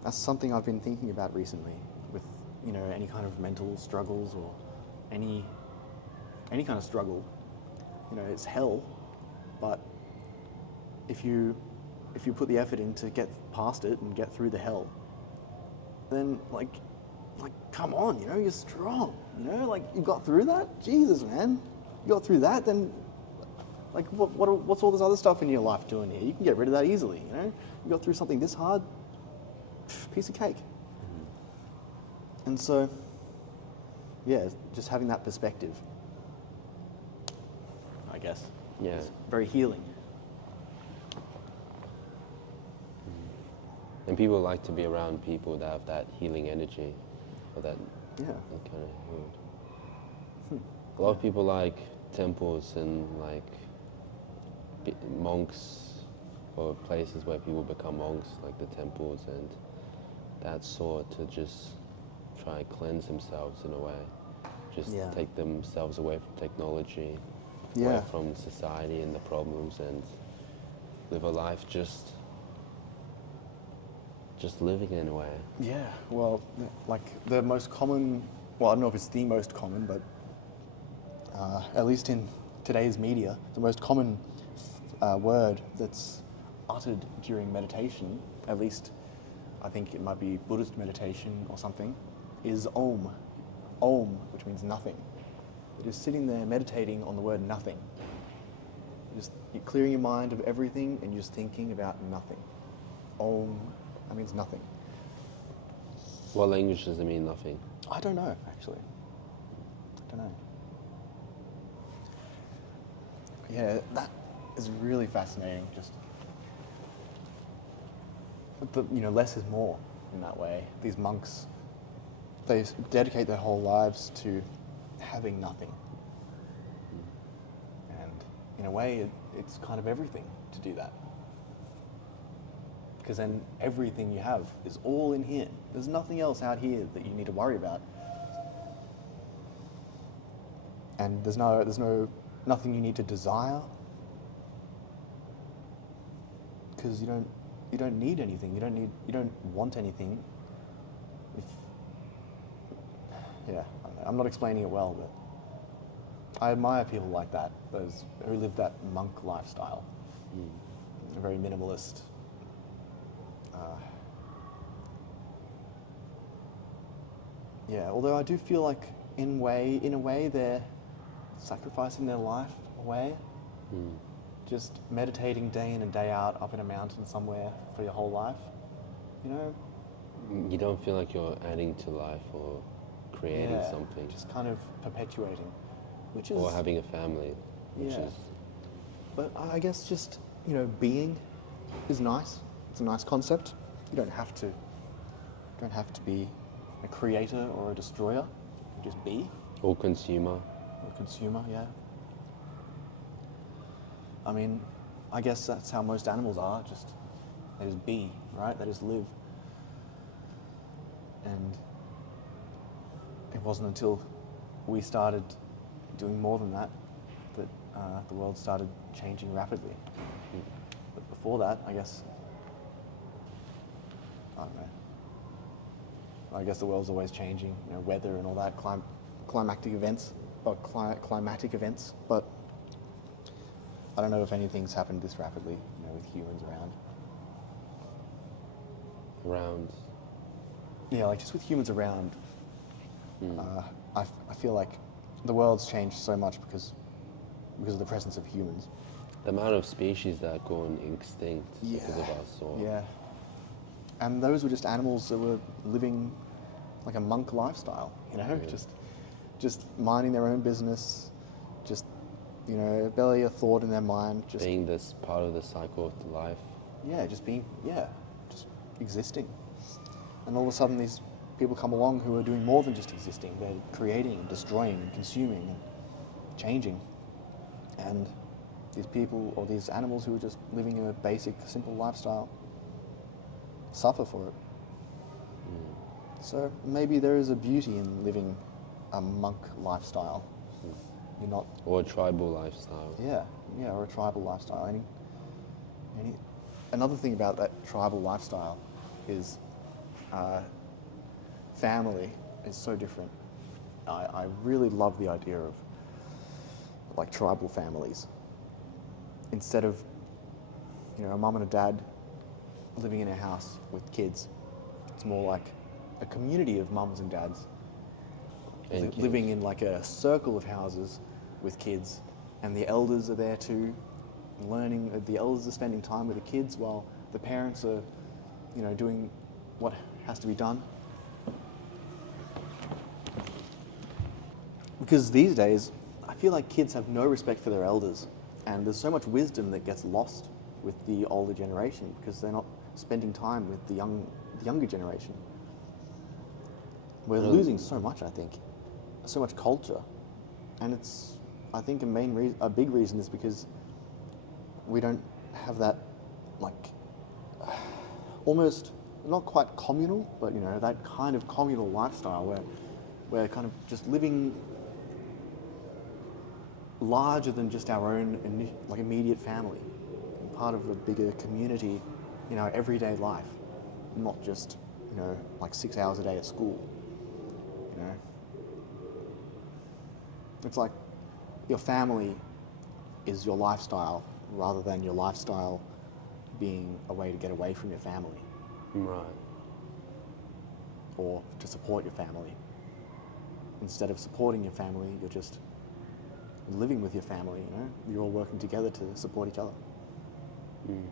That's something I've been thinking about recently with, you know, any kind of mental struggles or any kind of struggle. You know, it's hell, but if you put the effort in to get past it and get through the hell, then like come on, you know, you're strong, you know, like you got through that? Jesus, man. You got through that, then Like, what's all this other stuff in your life doing here? You can get rid of that easily, you know? You got through something this hard, piece of cake. And so, yeah, just having that perspective, I guess, Yeah. is very healing. And people like to be around people that have that healing energy, or that Yeah. kind of healed. A lot of people like temples and like monks, or places where people become monks, like the temples and that sort, to just try and cleanse themselves in a way. Just Yeah. take themselves away from technology, Yeah. away from society and the problems, and live a life just living in a way. Yeah, well, like the most common, well, I don't know if it's the most common, but at least in today's media, the most common word that's uttered during meditation, at least I think it might be Buddhist meditation or something, is Om. Om, which means nothing. You're just sitting there meditating on the word nothing. You're clearing your mind of everything and you're just thinking about nothing. Om, that means nothing. What language does it mean nothing? I don't know, actually. I don't know. Yeah, that is really fascinating. Just, less is more in that way. These monks, they dedicate their whole lives to having nothing. And in a way, it's kind of everything to do that. Because then everything you have is all in here. There's nothing else out here that you need to worry about. And there's nothing you need to desire. Because you don't need anything. You don't want anything. I don't know. I'm not explaining it well, but I admire people like that, those who live that monk lifestyle. Very minimalist. Although I do feel like in a way they're sacrificing their life away. Just meditating day in and day out up in a mountain somewhere for your whole life, you know? You don't feel like you're adding to life or creating something. Just kind of perpetuating, which is... Or having a family, which is... But I guess just, being is nice. It's a nice concept. You don't have to be a creator or a destroyer. You just be. Or consumer. Or a consumer, yeah. I mean, I guess that's how most animals are. They just be, right? They just live. And it wasn't until we started doing more than that the world started changing rapidly. But before that, I guess, I don't know. I guess the world's always changing, weather and all that, climatic events, but I don't know if anything's happened this rapidly, with humans around. Around? Yeah, like just with humans around. I feel like the world's changed so much because of the presence of humans. The amount of species that are going extinct because of us. Yeah. And those were just animals that were living like a monk lifestyle, just minding their own business, just, barely a thought in their mind. Just being this part of the cycle of the life. Yeah, just existing. And all of a sudden these people come along who are doing more than just existing. They're creating and destroying and consuming and changing. And these people or these animals who are just living a basic, simple lifestyle suffer for it. So maybe there is a beauty in living a monk lifestyle. You're not... Or a tribal lifestyle. Yeah, or a tribal lifestyle. Another thing about that tribal lifestyle is family is so different. I really love the idea of like tribal families. Instead of, a mum and a dad living in a house with kids, it's more like a community of mums and dads living in like a circle of houses with kids, and the elders are there too, learning. The elders are spending time with the kids while the parents are, doing what has to be done. Because these days, I feel like kids have no respect for their elders, and there's so much wisdom that gets lost with the older generation because they're not spending time with the younger generation. We're losing so much, I think, so much culture, and I think a big reason is because we don't have that, almost not quite communal, but that kind of communal lifestyle where we're kind of just living larger than just our own immediate family, part of a bigger community in our everyday life, not just 6 hours a day at school. It's like your family is your lifestyle rather than your lifestyle being a way to get away from your family. Right. Or to support your family. Instead of supporting your family, you're just living with your family, You're all working together to support each other. Mm.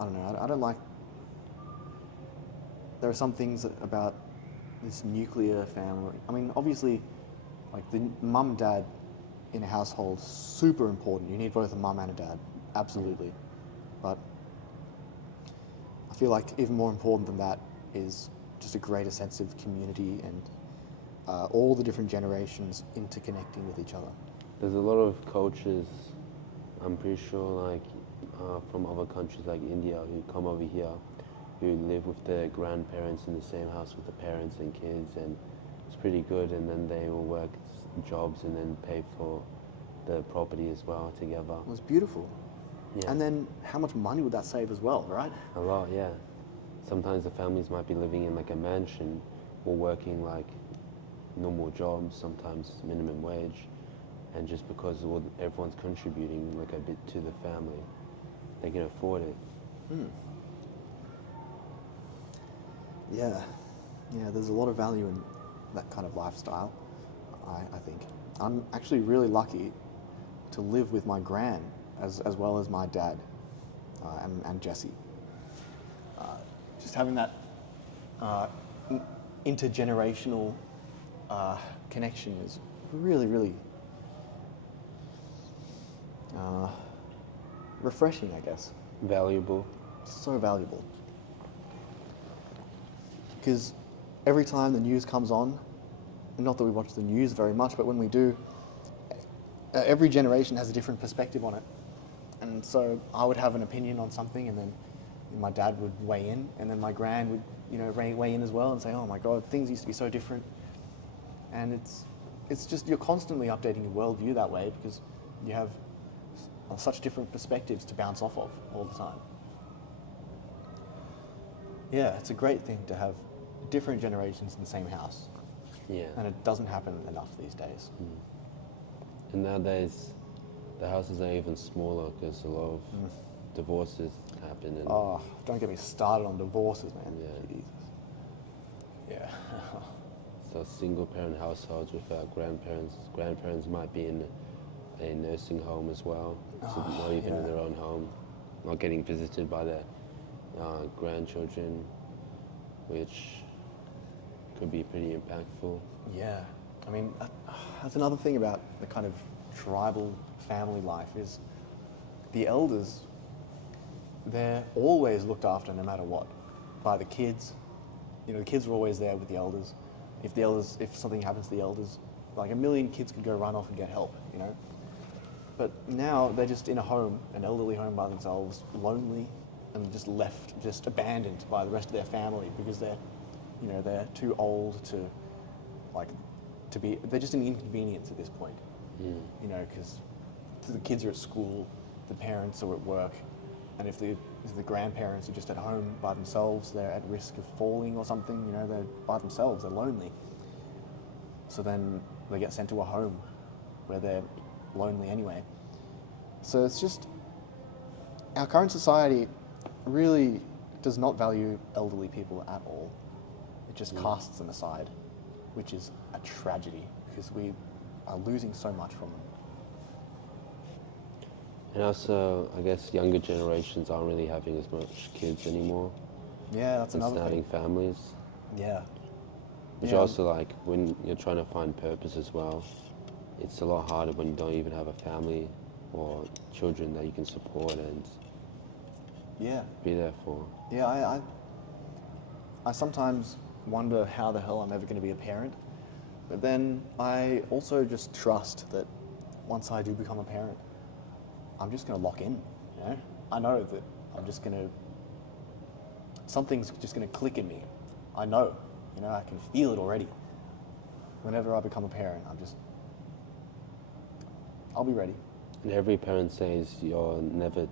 I don't know, I don't like... There are some things about this nuclear family. I mean, obviously, the mum, dad in a household, super important. You need both a mum and a dad, absolutely. But I feel like even more important than that is just a greater sense of community and all the different generations interconnecting with each other. There's a lot of cultures, I'm pretty sure, from other countries like India who come over here, who live with their grandparents in the same house with the parents and kids, and it's pretty good, and then they will work jobs and then pay for the property as well together. It was beautiful. Yeah. And then how much money would that save as well, right? A lot, yeah. Sometimes the families might be living in a mansion or working normal jobs, sometimes minimum wage, and just because everyone's contributing a bit to the family, they can afford it. Yeah, there's a lot of value in that kind of lifestyle, I think. I'm actually really lucky to live with my gran as well as my dad and Jesse. Just having that intergenerational connection is really, really refreshing, I guess. Valuable. So valuable. Because every time the news comes on, not that we watch the news very much, but when we do, every generation has a different perspective on it. And so I would have an opinion on something, and then my dad would weigh in, and then my gran would, weigh in as well and say, oh my God, things used to be so different. And it's just, you're constantly updating your worldview that way because you have such different perspectives to bounce off of all the time. Yeah, it's a great thing to have different generations in the same house. Yeah. And it doesn't happen enough these days. And nowadays, the houses are even smaller because a lot of divorces happen. And oh, don't get me started on divorces, man. Yeah. Jesus. Yeah. So single-parent households without grandparents. Grandparents might be in a nursing home as well, so not even in their own home, not getting visited by their grandchildren, which could be pretty impactful. Yeah. I mean, that's another thing about the kind of tribal family life is the elders, they're always looked after no matter what by the kids. The kids are always there with the elders. If something happens to the elders, a million kids could go run off and get help, But now they're just in a home, an elderly home by themselves, lonely, and just left, just abandoned by the rest of their family because they're too old to be, they're just an inconvenience at this point. Because the kids are at school, the parents are at work, and if the grandparents are just at home by themselves, they're at risk of falling or something, they're by themselves, they're lonely. So then they get sent to a home where they're lonely anyway. So it's just, our current society really does not value elderly people at all. It just casts them aside, which is a tragedy because we are losing so much from them. And also, I guess younger generations aren't really having as much kids anymore Yeah, that's and another starting thing. families. Yeah. Which Yeah. also, like, when you're trying to find purpose as well, it's a lot harder when you don't even have a family or children that you can support and Yeah. be there for. Yeah, I sometimes wonder how the hell I'm ever going to be a parent. But then I also just trust that once I do become a parent, I'm just going to lock in, you know? I know that I'm just going to, something's just going to click in me. I know, you know, I can feel it already. Whenever I become a parent, I'll be ready. And every parent says you're never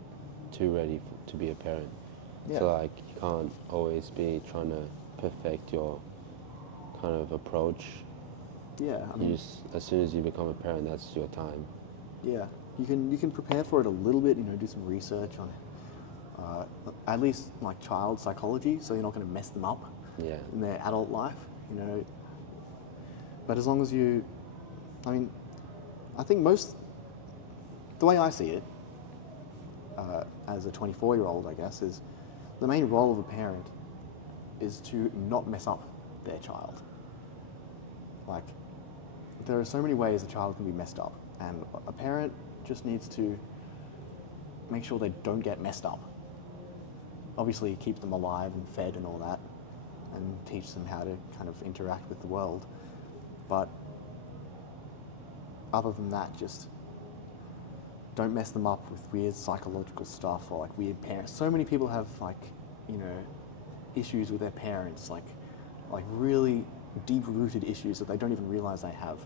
too ready to be a parent. Yeah. So, like, you can't always be trying to perfect your kind of approach. Yeah, I mean, You just, as soon as you become a parent, that's your time. yeah, you can prepare for it a little bit, you know, do some research on at least like child psychology, so you're not going to mess them up Yeah. in their adult life, you know. But as long as you, I mean, I think the way I see it, as a 24-year-old, I guess, is the main role of a parent is to not mess up their child. Like, there are so many ways a child can be messed up, and a parent just needs to make sure they don't get messed up. Obviously, keep them alive and fed and all that, and teach them how to kind of interact with the world. But other than that, just don't mess them up with weird psychological stuff or like weird parents. So many people have like, you know, issues with their parents, like really deep-rooted issues that they don't even realize they have.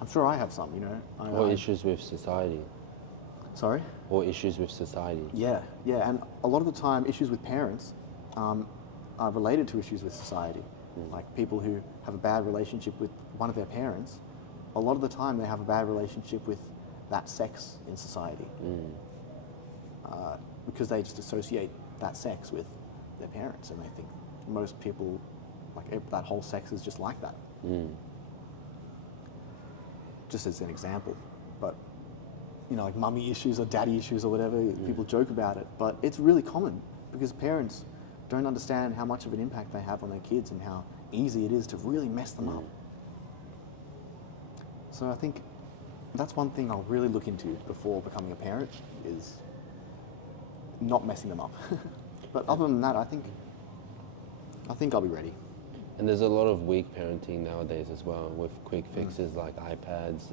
I'm sure I have some, you know. Or issues with society. Sorry? Or issues with society. Yeah, and a lot of the time, issues with parents are related to issues with society. Like people who have a bad relationship with one of their parents, a lot of the time they have a bad relationship with that sex in society. Because they just associate that sex with their parents, and they think most people, like that whole sex is just like that. Just as an example. But, you know, like mummy issues or daddy issues or whatever, people joke about it, but it's really common because parents don't understand how much of an impact they have on their kids and how easy it is to really mess them up. So I think that's one thing I'll really look into before becoming a parent, is not messing them up. But other than that, I think I'll be ready. And there's a lot of weak parenting nowadays as well, with quick fixes like iPads.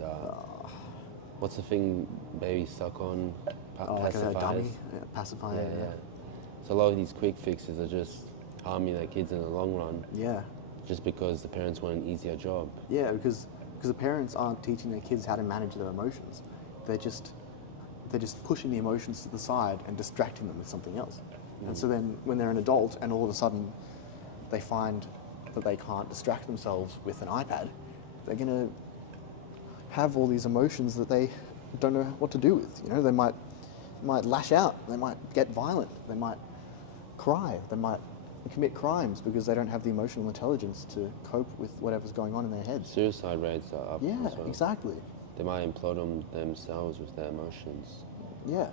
What's the thing babies suck on? Like a Pacifiers. dummy pacifier. Yeah. So a lot of these quick fixes are just harming their kids in the long run, Yeah. just because the parents want an easier job. Yeah, because the parents aren't teaching their kids how to manage their emotions. They're just pushing the emotions to the side and distracting them with something else. And so then when they're an adult and all of a sudden they find that they can't distract themselves with an iPad, they're going to have all these emotions that they don't know what to do with. You know, they might lash out, they might get violent, they might cry, they might commit crimes because they don't have the emotional intelligence to cope with whatever's going on in their heads. Suicide rates are up Yeah, as well. exactly. They might implode on themselves with their emotions. Yeah.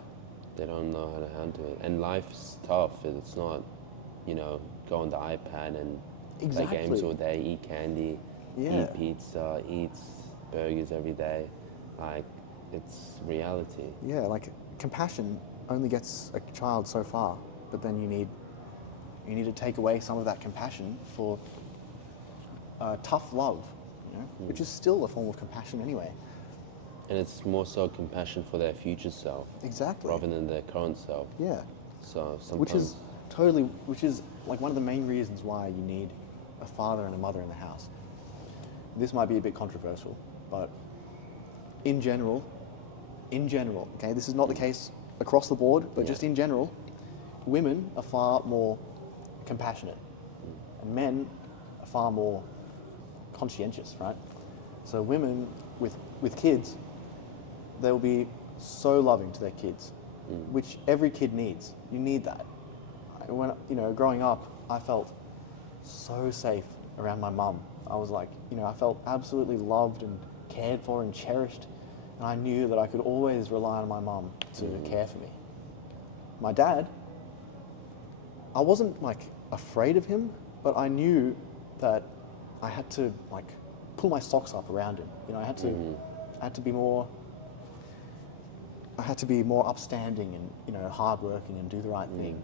They don't know how to handle it. And life's tough. It's not, you know, go on the iPad and play games all day, eat candy, eat pizza, eat burgers every day. Like, it's reality. Yeah, like compassion only gets a child so far, but then you need to take away some of that compassion for tough love, you know, which is still a form of compassion anyway. And it's more so compassion for their future self. Exactly. Rather than their current self. Yeah. So sometimes... Which is like one of the main reasons why you need a father and a mother in the house. This might be a bit controversial, but in general, okay, this is not the case across the board, but just in general, women are far more compassionate and men are far more conscientious, right? So women with kids, they'll be so loving to their kids, which every kid needs. You need that. When, you know, growing up, I felt so safe around my mum. I was like, you know, I felt absolutely loved and cared for and cherished, and I knew that I could always rely on my mum to care for me. My dad, I wasn't like afraid of him, but I knew that I had to like pull my socks up around him. You know, I had to be more upstanding and, you know, hardworking and do the right thing,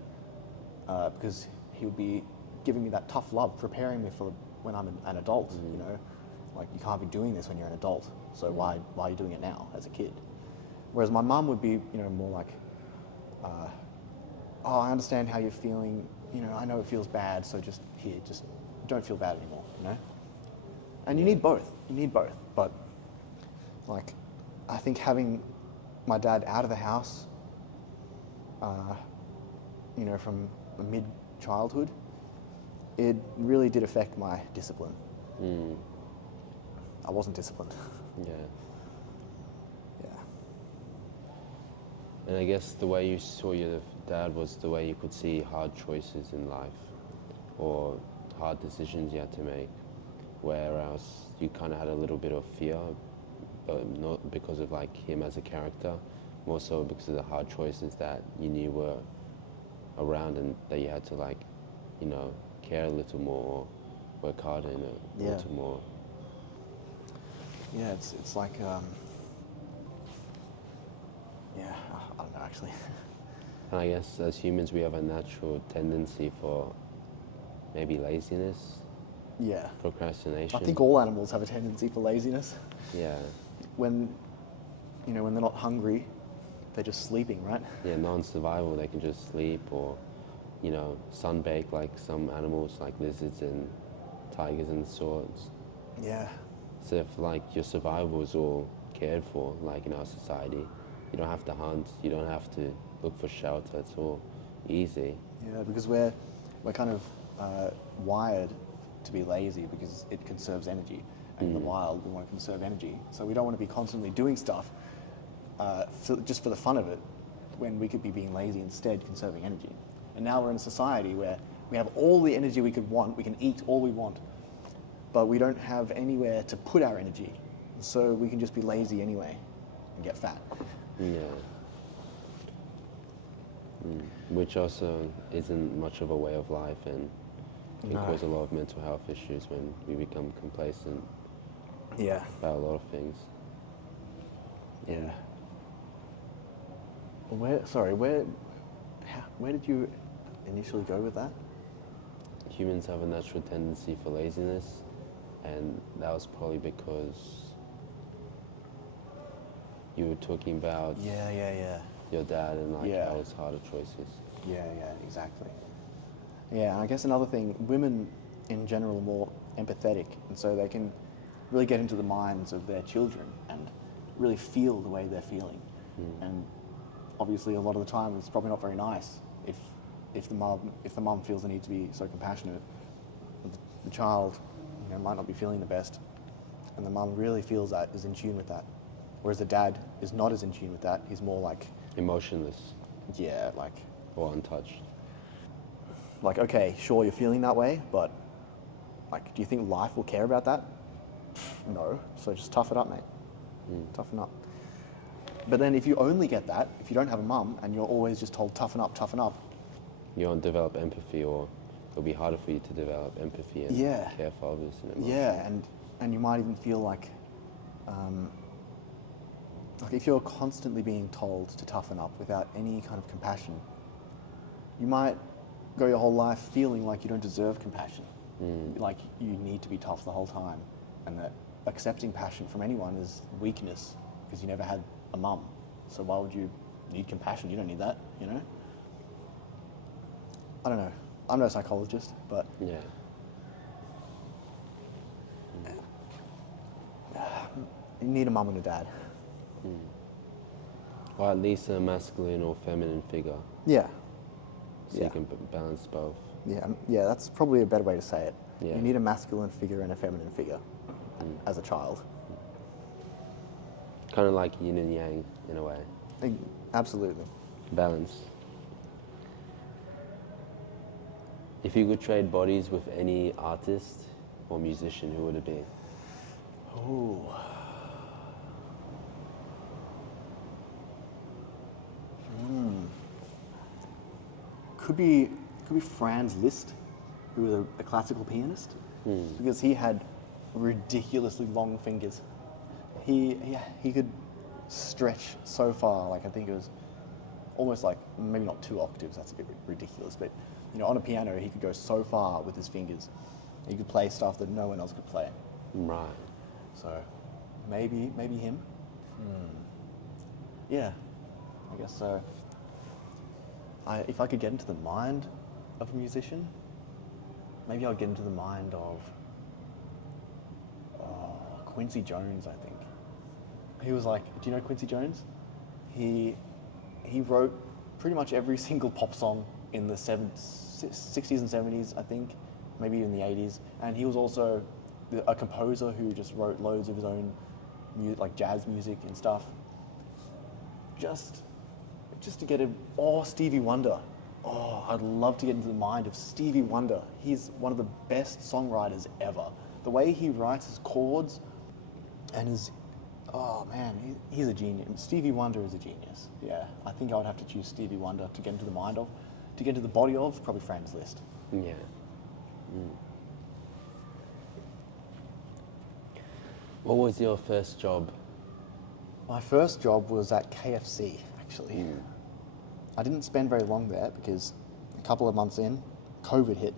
because he would be giving me that tough love, preparing me for when I'm an adult. You know, like, you can't be doing this when you're an adult, so why are you doing it now as a kid? Whereas my mum would be, you know, more like, oh, I understand how you're feeling. You know, I know it feels bad, so just don't feel bad anymore. You know, and you need both. You need both, but like, I think having my dad out of the house, you know, from mid-childhood, it really did affect my discipline. I wasn't disciplined. Yeah. Yeah. And I guess the way you saw your dad was the way you could see hard choices in life or hard decisions you had to make, whereas you kind of had a little bit of fear, but not because of like him as a character, more so because of the hard choices that you knew were around and that you had to, like, you know, care a little more, work harder in a little more. Yeah, it's like, yeah, I don't know actually. And I guess as humans we have a natural tendency for maybe laziness, Yeah. procrastination. I think all animals have a tendency for laziness. Yeah. When, you know, when they're not hungry, they're just sleeping, right? Yeah, non-survival, they can just sleep or, you know, sunbake like some animals like lizards and tigers and sorts. Yeah. So if like your survival is all cared for, like in our society, you don't have to hunt, you don't have to look for shelter, it's all easy. Yeah, because we're kind of wired to be lazy because it conserves energy. And in the wild, we want to conserve energy. So we don't want to be constantly doing stuff just for the fun of it, when we could be being lazy instead, conserving energy. And now we're in a society where we have all the energy we could want, we can eat all we want, but we don't have anywhere to put our energy. So we can just be lazy anyway and get fat. Yeah. Which also isn't much of a way of life and can cause a lot of mental health issues when we become complacent about a lot of things. Yeah. Where did you initially go with that? Humans have a natural tendency for laziness, and that was probably because you were talking about your dad and like how it's harder choices. Yeah, exactly. Yeah, and I guess another thing, women in general are more empathetic, and so they can really get into the minds of their children and really feel the way they're feeling. And obviously a lot of the time it's probably not very nice if the mum feels the need to be so compassionate. The child, you know, might not be feeling the best, and the mum really feels that, is in tune with that. Whereas the dad is not as in tune with that. He's more like Emotionless. Yeah, like, or untouched. Like, okay, sure, you're feeling that way, but like, do you think life will care about that? No. So just tough it up, mate. Toughen up. But then if you only get that, if you don't have a mum and you're always just told toughen up, You don't develop empathy, or it'll be harder for you to develop empathy and care for others and emotion. Yeah, and you might even feel like if you're constantly being told to toughen up without any kind of compassion, you might go your whole life feeling like you don't deserve compassion. Like you need to be tough the whole time, and that accepting passion from anyone is weakness because you never had a mum. So why would you need compassion? You don't need that, you know? I don't know. I'm no psychologist, but Yeah. you need a mum and a dad. Or at least a masculine or feminine figure. Yeah. So you can balance both. Yeah, that's probably a better way to say it. Yeah. You need a masculine figure and a feminine figure as a child. Kind of like yin and yang in a way. Absolutely. Balance. If you could trade bodies with any artist or musician, who would it be? Ooh. could be Franz Liszt, who was a classical pianist, because he had ridiculously long fingers. He could stretch so far, like I think it was almost like, maybe not 2 octaves, that's a bit ridiculous, but on a piano he could go so far with his fingers. He could play stuff that no one else could play. Right. So maybe him. Yeah, I guess so. If I could get into the mind of a musician, maybe I'll get into the mind of Quincy Jones, I think. He was like, do you know Quincy Jones? He wrote pretty much every single pop song in the 60s and 70s, I think, maybe even the 80s. And he was also a composer who just wrote loads of his own like jazz music and stuff. Just to get him, Stevie Wonder. I'd love to get into the mind of Stevie Wonder. He's one of the best songwriters ever. The way he writes his chords and he's a genius. Stevie Wonder is a genius. Yeah, I think I would have to choose Stevie Wonder to get into the mind of. To get into the body of, probably Franz Liszt. Yeah. What was your first job? My first job was at KFC, actually. I didn't spend very long there because a couple of months in, COVID hit,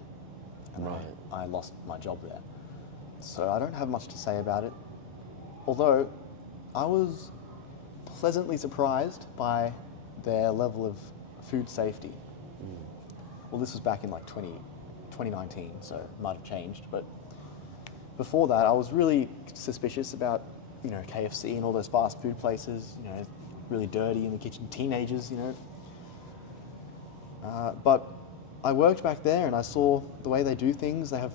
and I lost my job there. So I don't have much to say about it. Although I was pleasantly surprised by their level of food safety. Well, this was back in like 2019, so it might have changed. But before that, I was really suspicious about, KFC and all those fast food places. Really dirty in the kitchen, teenagers. But I worked back there and I saw the way they do things. They have,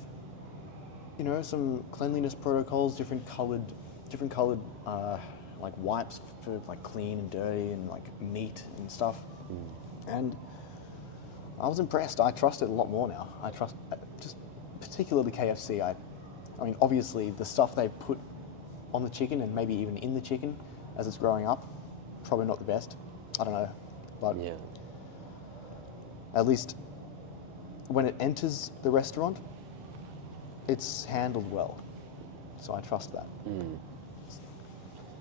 some cleanliness protocols, different colored like wipes for like clean and dirty and like meat and stuff. And I was impressed. I trust it a lot more now. I trust, just particularly KFC. I mean, obviously the stuff they put on the chicken and maybe even in the chicken as it's growing up, probably not the best. I don't know, but Yeah. at least when it enters the restaurant, it's handled well. So I trust that.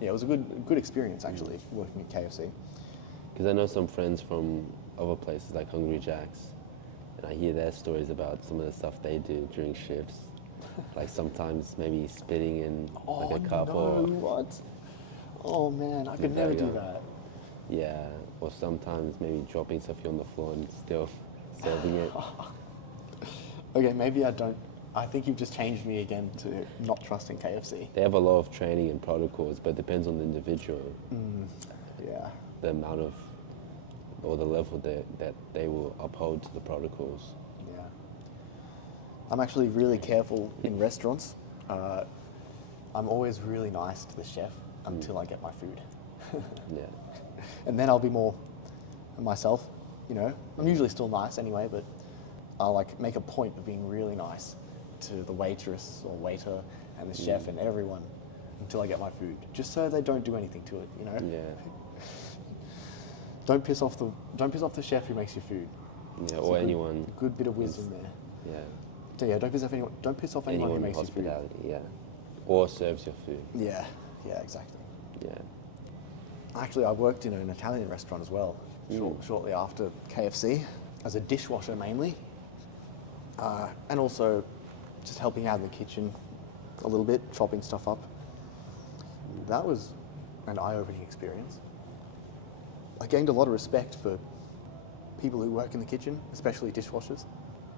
Yeah, it was a good experience actually, working at KFC. Because I know some friends from other places like Hungry Jack's, and I hear their stories about some of the stuff they do during shifts. Like sometimes maybe spitting in like a cup or... what? Oh man, I could never do that. Yeah, or sometimes maybe dropping stuff on the floor and still serving it. Okay, maybe I don't. I think you've just changed me again to not trusting KFC. They have a lot of training and protocols, but it depends on the individual. Yeah. The amount of, or the level that they will uphold to the protocols. Yeah. I'm actually really careful in restaurants. I'm always really nice to the chef until I get my food. Yeah. And then I'll be more myself, I'm usually still nice anyway, but I'll like make a point of being really nice to the waitress or waiter and the chef and everyone until I get my food, just so they don't do anything to it, Yeah. Don't piss off the chef who makes your food. Yeah, or anyone. Good bit of wisdom there. Yeah. So yeah, don't piss off anyone who makes your food. Hospitality, yeah. Or serves your food. Yeah, exactly. Yeah. Actually, I worked in an Italian restaurant as well, shortly after KFC, as a dishwasher mainly, and also just helping out in the kitchen a little bit, chopping stuff up. That was an eye-opening experience. I gained a lot of respect for people who work in the kitchen, especially dishwashers.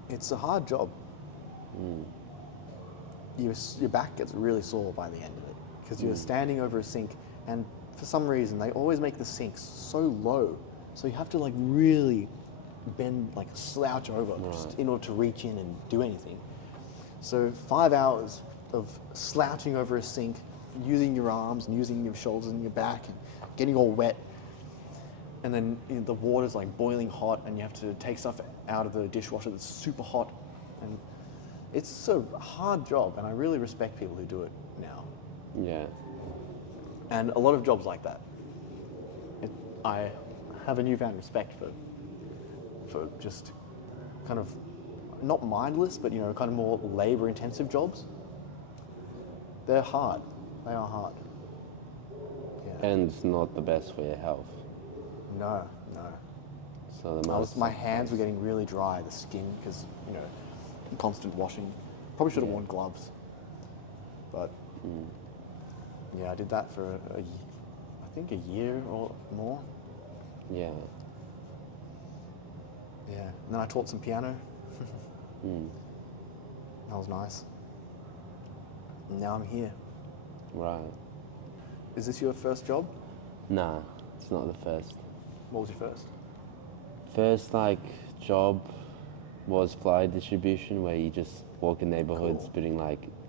It's a hard job. Your back gets really sore by the end of it because you're standing over a sink, and for some reason they always make the sinks so low, so you have to like really bend, like slouch over just in order to reach in and do anything. So 5 hours of slouching over a sink, using your arms and using your shoulders and your back and getting all wet, and then the water's like boiling hot and you have to take stuff out of the dishwasher that's super hot, and it's a hard job, and I really respect people who do it now. Yeah. And a lot of jobs like that. I have a newfound respect for just kind of not mindless, but you know, kind of more labor-intensive jobs. They're hard. They are hard. Yeah. And it's not the best for your health. No. So My hands were getting really dry, the skin, because you know, constant washing. Probably should have worn gloves. But yeah, I did that for I think a year or more. Yeah. Yeah, and then I taught some piano. That was nice. And now I'm here. Right. Is this your first job? Nah, it's not the first. What was your first? First job was flyer distribution, where you just walk in neighborhoods putting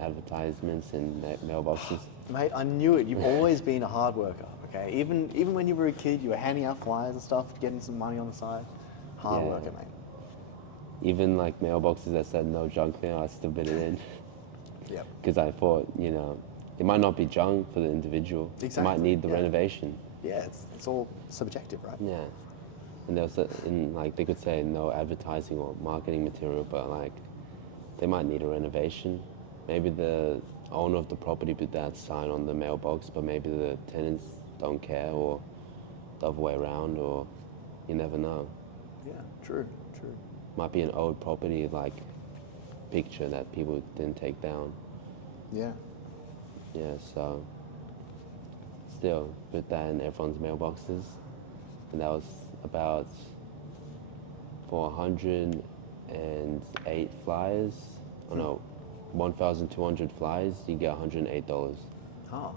advertisements in mailboxes. Mate, I knew it. You've always been a hard worker, okay? Even when you were a kid, you were handing out flyers and stuff, getting some money on the side. Hard worker, mate. Even mailboxes that said no junk mail, I still put it in. Yep. Because I thought, you know, it might not be junk for the individual. Exactly. It might need the renovation. Yeah, it's all subjective, right? Yeah. And there was they could say no advertising or marketing material, but they might need a renovation. Maybe the owner of the property put that sign on the mailbox, but maybe the tenants don't care, or the other way around, or you never know. Yeah, true. Might be an old property picture that people didn't take down. Yeah. Yeah, so still put that in everyone's mailboxes, and that was about for 108 flyers. Oh no, 1,200 flyers. You get $108. Oh.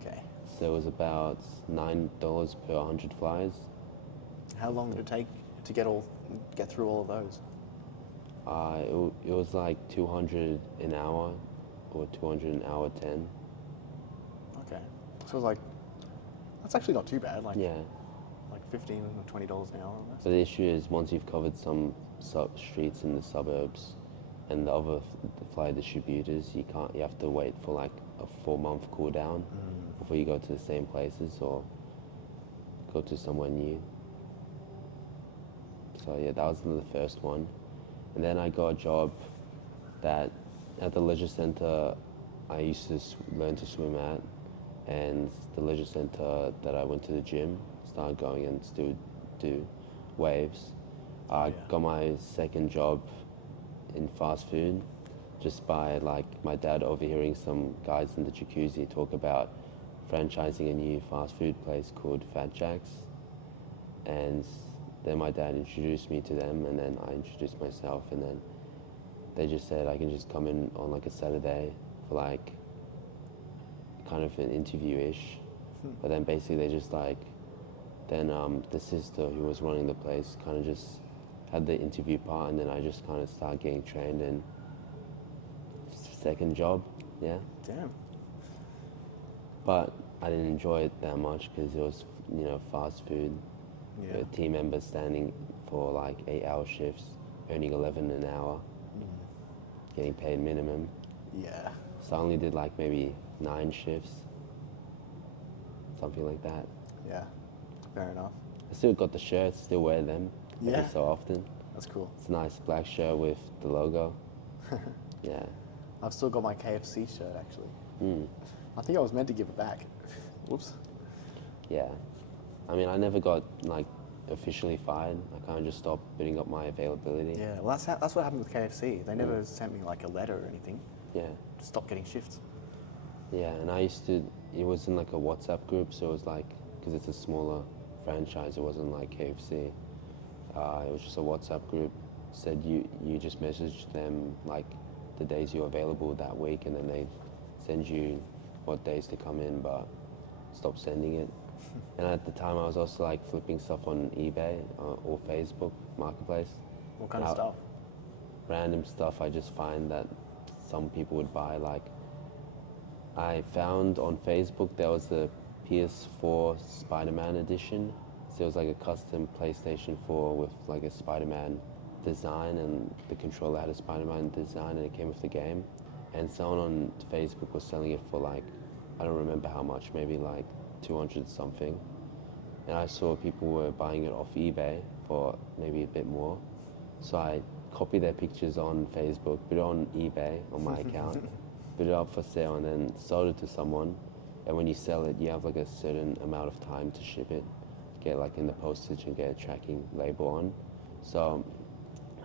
Okay. So it was about $9 per 100 flyers. How long did it take to get through all of those? It was 200 an hour, or 200 an hour 10. Okay. So it was that's actually not too bad. Yeah. $15 or $20 an hour almost. So the issue is once you've covered some streets in the suburbs and the other flyer distributors, you have to wait for a 4-month cool down before you go to the same places or go to somewhere new. So yeah, that was the first one. And then I got a job at the leisure center I used to learn to swim at, and the leisure center that I went to the gym, started going and still do waves. I got my second job in fast food just by my dad overhearing some guys in the jacuzzi talk about franchising a new fast food place called Fat Jack's. And then my dad introduced me to them, and then I introduced myself, and then they just said I can just come in on a Saturday for kind of an interview-ish. But then basically they just then the sister who was running the place kind of just had the interview part, and then I just kind of started getting trained, and second job, yeah. Damn. But I didn't enjoy it that much because it was, fast food. Yeah. Team members standing for 8-hour shifts, earning 11 an hour, getting paid minimum. Yeah. So I only did maybe 9 shifts, something like that. Yeah. Fair enough. I still got the shirts, still wear them every so often. That's cool. It's a nice black shirt with the logo. Yeah. I've still got my KFC shirt actually. I think I was meant to give it back. Whoops. Yeah. I mean, I never got officially fired. I kind of just stopped putting up my availability. Yeah, well that's what happened with KFC. They never sent me a letter or anything. Yeah. Just stopped getting shifts. Yeah, and it was in a WhatsApp group, so it was because it's a smaller franchise, it wasn't like KFC. It was just a WhatsApp group. Said you just message them the days you're available that week, and then they send you what days to come in, but stop sending it. And at the time I was also flipping stuff on eBay or Facebook Marketplace. What kind of stuff? Random stuff I just find that some people would buy. I found on Facebook there was a PS4 Spider-Man edition. So it was a custom PlayStation 4 with a Spider-Man design, and the controller had a Spider-Man design, and it came with the game. And someone on Facebook was selling it for I don't remember how much, maybe 200 something. and I saw people were buying it off eBay for maybe a bit more. So I copied their pictures on Facebook, put it on eBay on my account, put it up for sale, and then sold it to someone. And when you sell it, you have like a certain amount of time to ship it, get like in the postage and get a tracking label on. So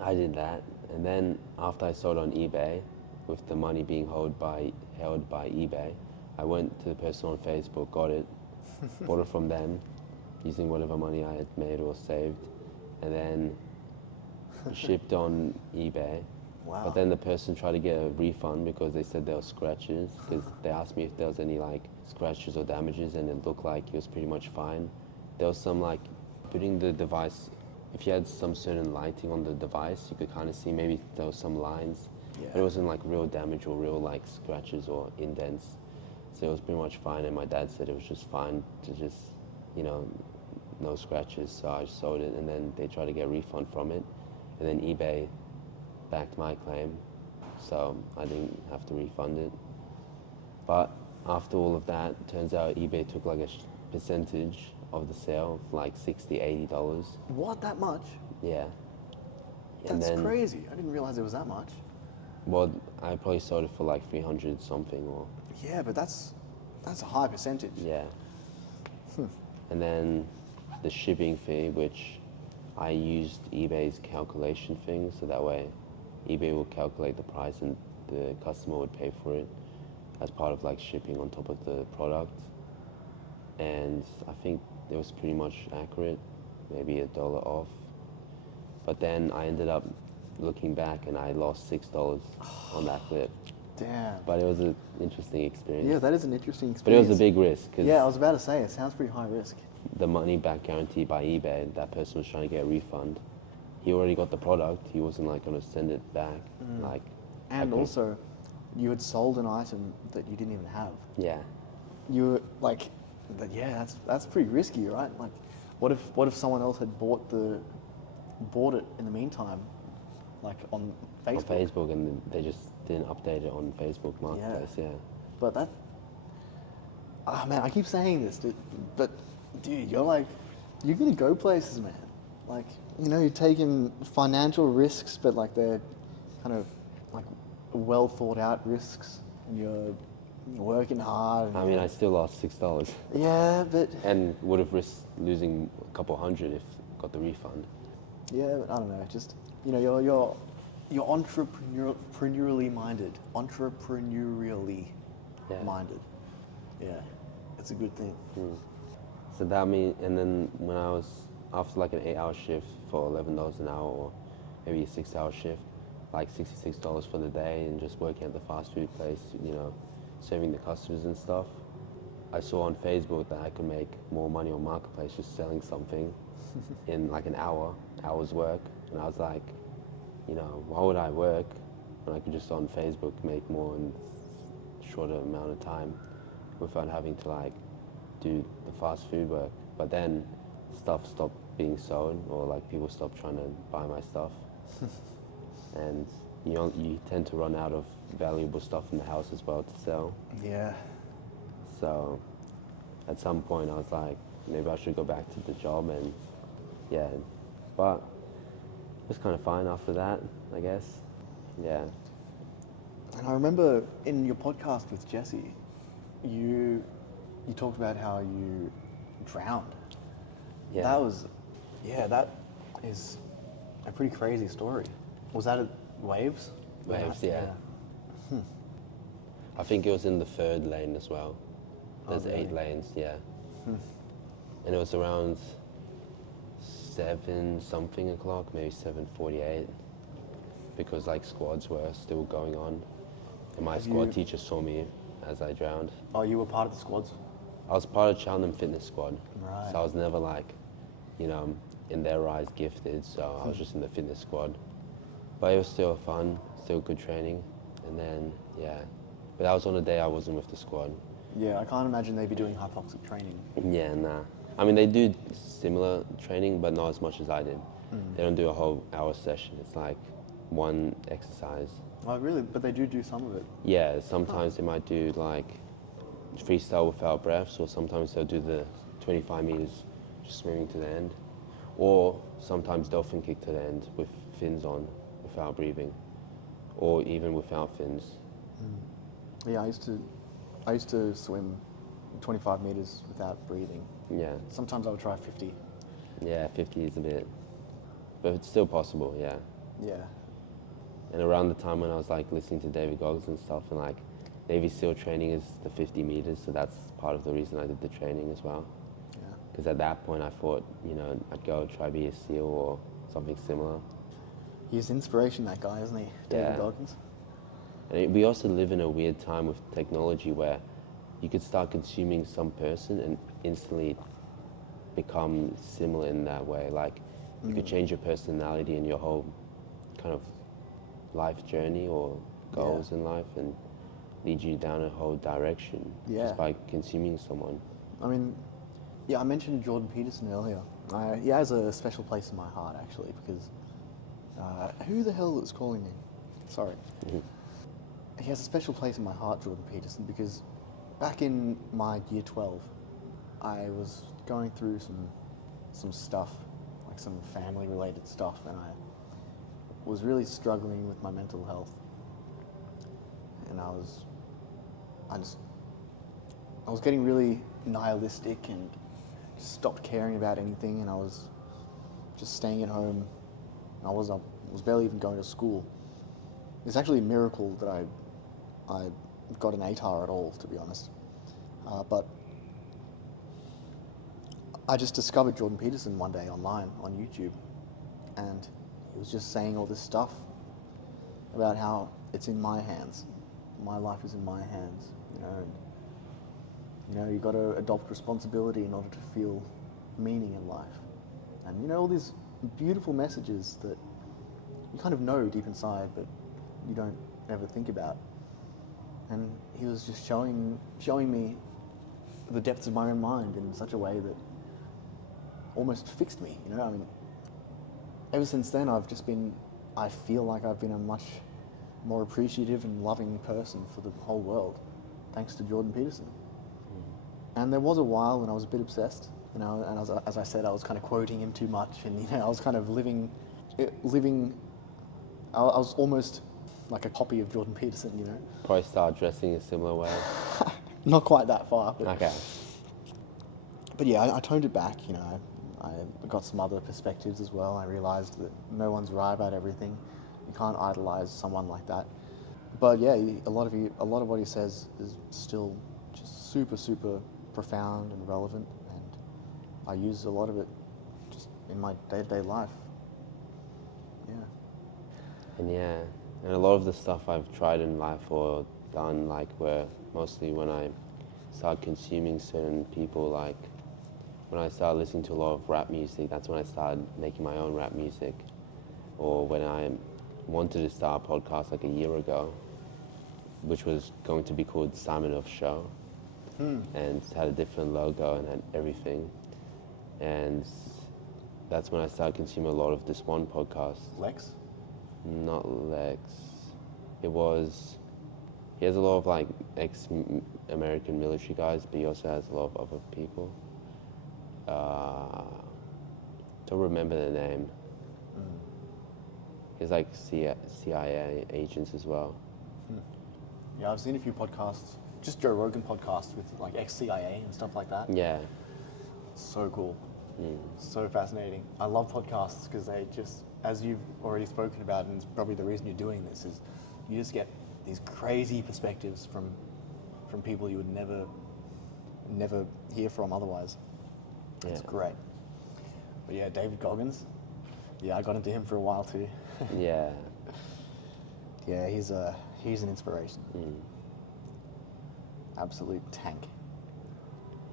I did that, and then after I sold on eBay, with the money being held by eBay, I went to the person on Facebook, got it, bought it from them, using whatever money I had made or saved, and then shipped on eBay. Wow. But then the person tried to get a refund because they said there were scratches, because they asked me if there was any like scratches or damages, and it looked like it was pretty much fine. There was some like putting the device, if you had some certain lighting on the device, you could kind of see maybe there was some lines, but it wasn't like real damage or real like scratches or indents. So it was pretty much fine, and my dad said it was just fine to just, you know, no scratches. So I sold it, and then they tried to get a refund from it, and then eBay backed my claim, so I didn't have to refund it. But after all of that, turns out eBay took like a percentage of the sale, of like $60-$80. What, that much? Yeah. And That's then, crazy. I didn't realize it was that much. well, I probably sold it for like 300 something, or Yeah, but that's a high percentage. yeah. And then the shipping fee, which I used eBay's calculation thing, so that way eBay will calculate the price and the customer would pay for it as part of like shipping on top of the product. And I think it was pretty much accurate, maybe $1 off. But then I ended up looking back and I lost $6 on that flip. Damn. But it was an interesting experience. Yeah, that is an interesting But it experience. was a big risk, because Yeah, I was about to say, it sounds pretty high risk. the money back guarantee by eBay, that person was trying to get a refund. He already got the product. He wasn't like going to send it back. Like, And also, you had sold an item that you didn't even have. yeah, You were like, yeah, that's pretty risky, right? Like, what if someone else had bought it in the meantime, like on Facebook? on Facebook, and they just didn't update it on Facebook Marketplace. Yeah. But that, man, I keep saying this, but dude, you're gonna go places, man. Like, you know, you're taking financial risks, but like they're kind of like well thought out risks, and you're working hard. I mean, I still lost $6, Yeah, but and would have risked losing a couple hundred if got the refund. yeah, but I don't know. Just, you know, you're entrepreneurially minded. Yeah. Minded. Yeah, it's a good thing. So that means, and then when I was after like an 8-hour shift for $11 an hour, or maybe a 6-hour shift, like $66 for the day, and just working at the fast food place, you know, serving the customers and stuff. I saw on Facebook that I could make more money on Marketplace just selling something in like an hour's work, and I was like, you know, why would I work when I could just on Facebook make more in a shorter amount of time without having to like do the fast food work? But then stuff stopped being sold, or like people stopped trying to buy my stuff. And you tend to run out of valuable stuff in the house as well to sell. Yeah. So at some point I was like, maybe I should go back to the job, and yeah, but it was kind of fine after that, I guess. Yeah. And I remember in your podcast with Jesse, you talked about how you drowned. Yeah. That is a pretty crazy story. Was that at Waves? Waves, yeah. I think it was in the third lane as well. There's 8 lanes, yeah. And it was around 7 something o'clock, maybe 7:48, because like squads were still going on. And my squad teacher saw me as I drowned. Oh, you were part of the squads? I was part of Cheltenham Fitness Squad. Right. So I was never like, you know, in their eyes gifted, so I was just in the fitness squad. But it was still fun, still good training. And then, yeah. But that was on a day I wasn't with the squad. Yeah, I can't imagine they'd be doing hypoxic training. Yeah, nah. I mean, they do similar training, but not as much as I did. They don't do a whole hour session. It's like one exercise. Oh, really? But they do some of it. Yeah, sometimes they might do like freestyle without breaths, or sometimes they'll do the 25 meters just swimming to the end. Or sometimes dolphin kick to the end with fins on, without breathing. Or even without fins. Yeah, I used to swim 25 meters without breathing. Yeah. Sometimes I would try 50. Yeah, 50 is a bit, but it's still possible, yeah. Yeah. And around the time when I was like listening to David Goggins and stuff, and like Navy SEAL training is the 50 meters, so that's part of the reason I did the training as well. Yeah. Because at that point I thought, you know, I'd go try be a SEAL or something similar. He's inspiration, that guy, isn't he? David Yeah. Goggins. And we also live in a weird time with technology where you could start consuming some person and instantly become similar in that way. Like you could change your personality and your whole kind of life journey or goals in life and lead you down a whole direction just by consuming someone. I mean, yeah, I mentioned Jordan Peterson earlier. He has a special place in my heart, actually, because who the hell is calling me? Sorry. He has a special place in my heart, Jordan Peterson, because back in my year 12, I was going through some stuff, like some family-related stuff, and I was really struggling with my mental health. And I was getting really nihilistic and just stopped caring about anything, and I was just staying at home. I was barely even going to school. It's actually a miracle that I got an ATAR at all, to be honest. But I just discovered Jordan Peterson one day online on YouTube, and he was just saying all this stuff about how it's in my hands. My life is in my hands, you know. And, you know, you got to adopt responsibility in order to feel meaning in life, and you know, all these beautiful messages that you kind of know deep inside, but you don't ever think about. And he was just showing me the depths of my own mind in such a way that almost fixed me, you know. I mean, ever since then, I feel like I've been a much more appreciative and loving person for the whole world, thanks to Jordan Peterson. And there was a while when I was a bit obsessed, you know, and as I said, I was kind of quoting him too much, and you know, I was kind of living. I was almost like a copy of Jordan Peterson, you know. Probably start dressing a similar way. Not quite that far. But, Okay. But yeah, I toned it back, you know. I got some other perspectives as well. I realized that no one's right about everything. You can't idolize someone like that. But yeah, a lot of what he says is still just super, super profound and relevant, and I use a lot of it just in my day-to-day life. Yeah. And a lot of the stuff I've tried in life or done, like, were mostly when I started consuming certain people, like when I started listening to a lot of rap music, that's when I started making my own rap music. Or when I wanted to start a podcast like a year ago, which was going to be called Simon of Show, and had a different logo and had everything. And that's when I started consuming a lot of this one podcast. Lex? Not Lex. He has a lot of like ex-American military guys, but he also has a lot of other people. Don't remember the name. He's like CIA agents as well. Yeah, I've seen a few podcasts, just Joe Rogan podcasts with like ex-CIA and stuff like that. Yeah. So cool. So fascinating. I love podcasts because they just, as you've already spoken about, and it's probably the reason you're doing this, is you just get these crazy perspectives from people you would never hear from otherwise. It's great. But yeah, David Goggins. Yeah, I got into him for a while too. Yeah. Yeah, he's an inspiration. Absolute tank.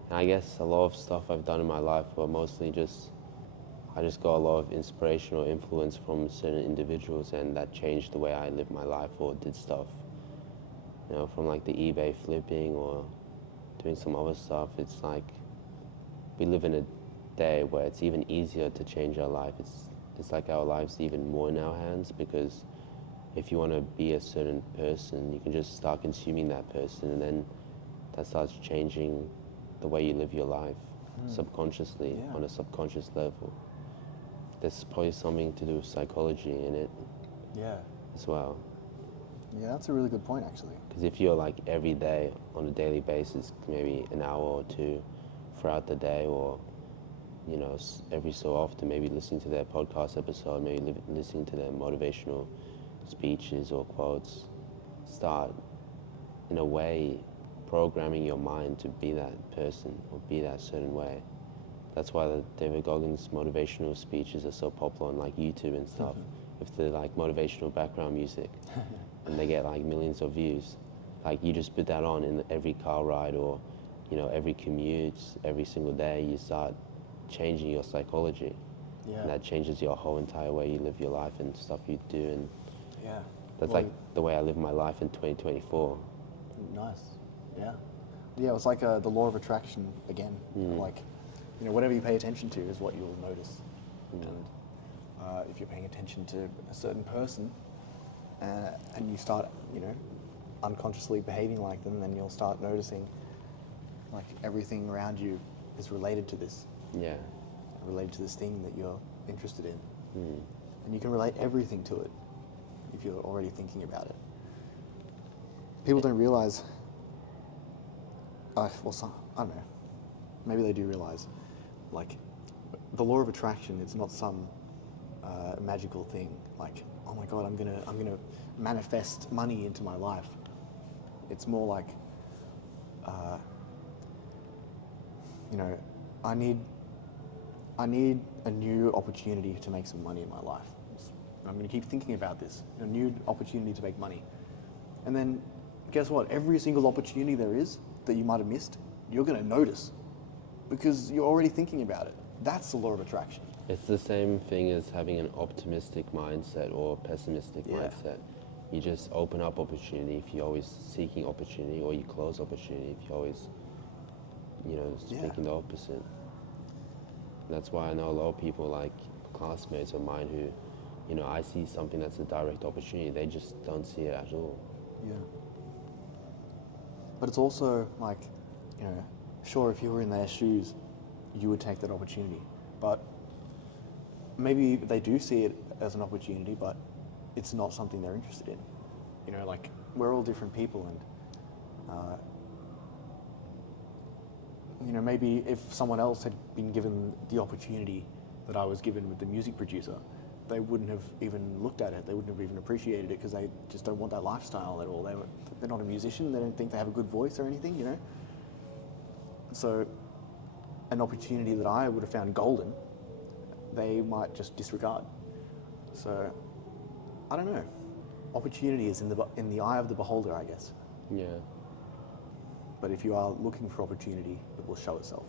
And I guess a lot of stuff I've done in my life were mostly I just got a lot of inspiration or influence from certain individuals, and that changed the way I lived my life or did stuff. You know, from like the eBay flipping or doing some other stuff. It's like we live in a day where it's even easier to change our life. It's like our lives even more in our hands, because if you want to be a certain person, you can just start consuming that person, and then that starts changing the way you live your life. subconsciously, Yeah. on a subconscious level. There's probably something to do with psychology in it Yeah. as well. Yeah, that's a really good point, actually. Because if you're like every day on a daily basis, maybe an hour or two throughout the day, or you know, every so often, maybe listening to their podcast episode, maybe listening to their motivational speeches or quotes, start in a way programming your mind to be that person or be that certain way. That's why the David Goggins motivational speeches are so popular on like YouTube and stuff. If they're like motivational background music and they get like millions of views, like you just put that on in every car ride or, you know, every commute, every single day, you start changing your psychology. Yeah. And that changes your whole entire way you live your life and stuff you do. And Yeah. that's Well, like the way I live my life in 2024. Nice. Yeah. Yeah, it's like the law of attraction again. Like, you know, whatever you pay attention to is what you'll notice. And if you're paying attention to a certain person and you start, you know, unconsciously behaving like them, then you'll start noticing like everything around you is related to this, Yeah. related to this thing that you're interested in. And you can relate everything to it if you're already thinking about it. People don't realize, well, some, I don't know, maybe they do realize, like, the law of attraction, it's not some magical thing, like, oh my God, I'm gonna manifest money into my life. It's more like, you know, I need a new opportunity to make some money in my life. I'm going to keep thinking about this, a new opportunity to make money. And then, guess what? Every single opportunity there is that you might have missed, you're going to notice because you're already thinking about it. That's the law of attraction. It's the same thing as having an optimistic mindset or pessimistic Yeah. mindset. You just open up opportunity if you're always seeking opportunity, or you close opportunity if you're always, you know, thinking the opposite. That's why I know a lot of people, like classmates of mine, who, you know, I see something that's a direct opportunity, they just don't see it at all. Yeah. But it's also like, you know, sure, if you were in their shoes, you would take that opportunity. But maybe they do see it as an opportunity, but it's not something they're interested in. You know, like, we're all different people, and you know, maybe if someone else had been given the opportunity that I was given with the music producer, they wouldn't have even looked at it. They wouldn't have even appreciated it because they just don't want that lifestyle at all. They're not a musician. They don't think they have a good voice or anything, you know. So an opportunity that I would have found golden, they might just disregard. So I don't know. Opportunity is in the eye of the beholder, I guess. Yeah. But if you are looking for opportunity, it will show itself.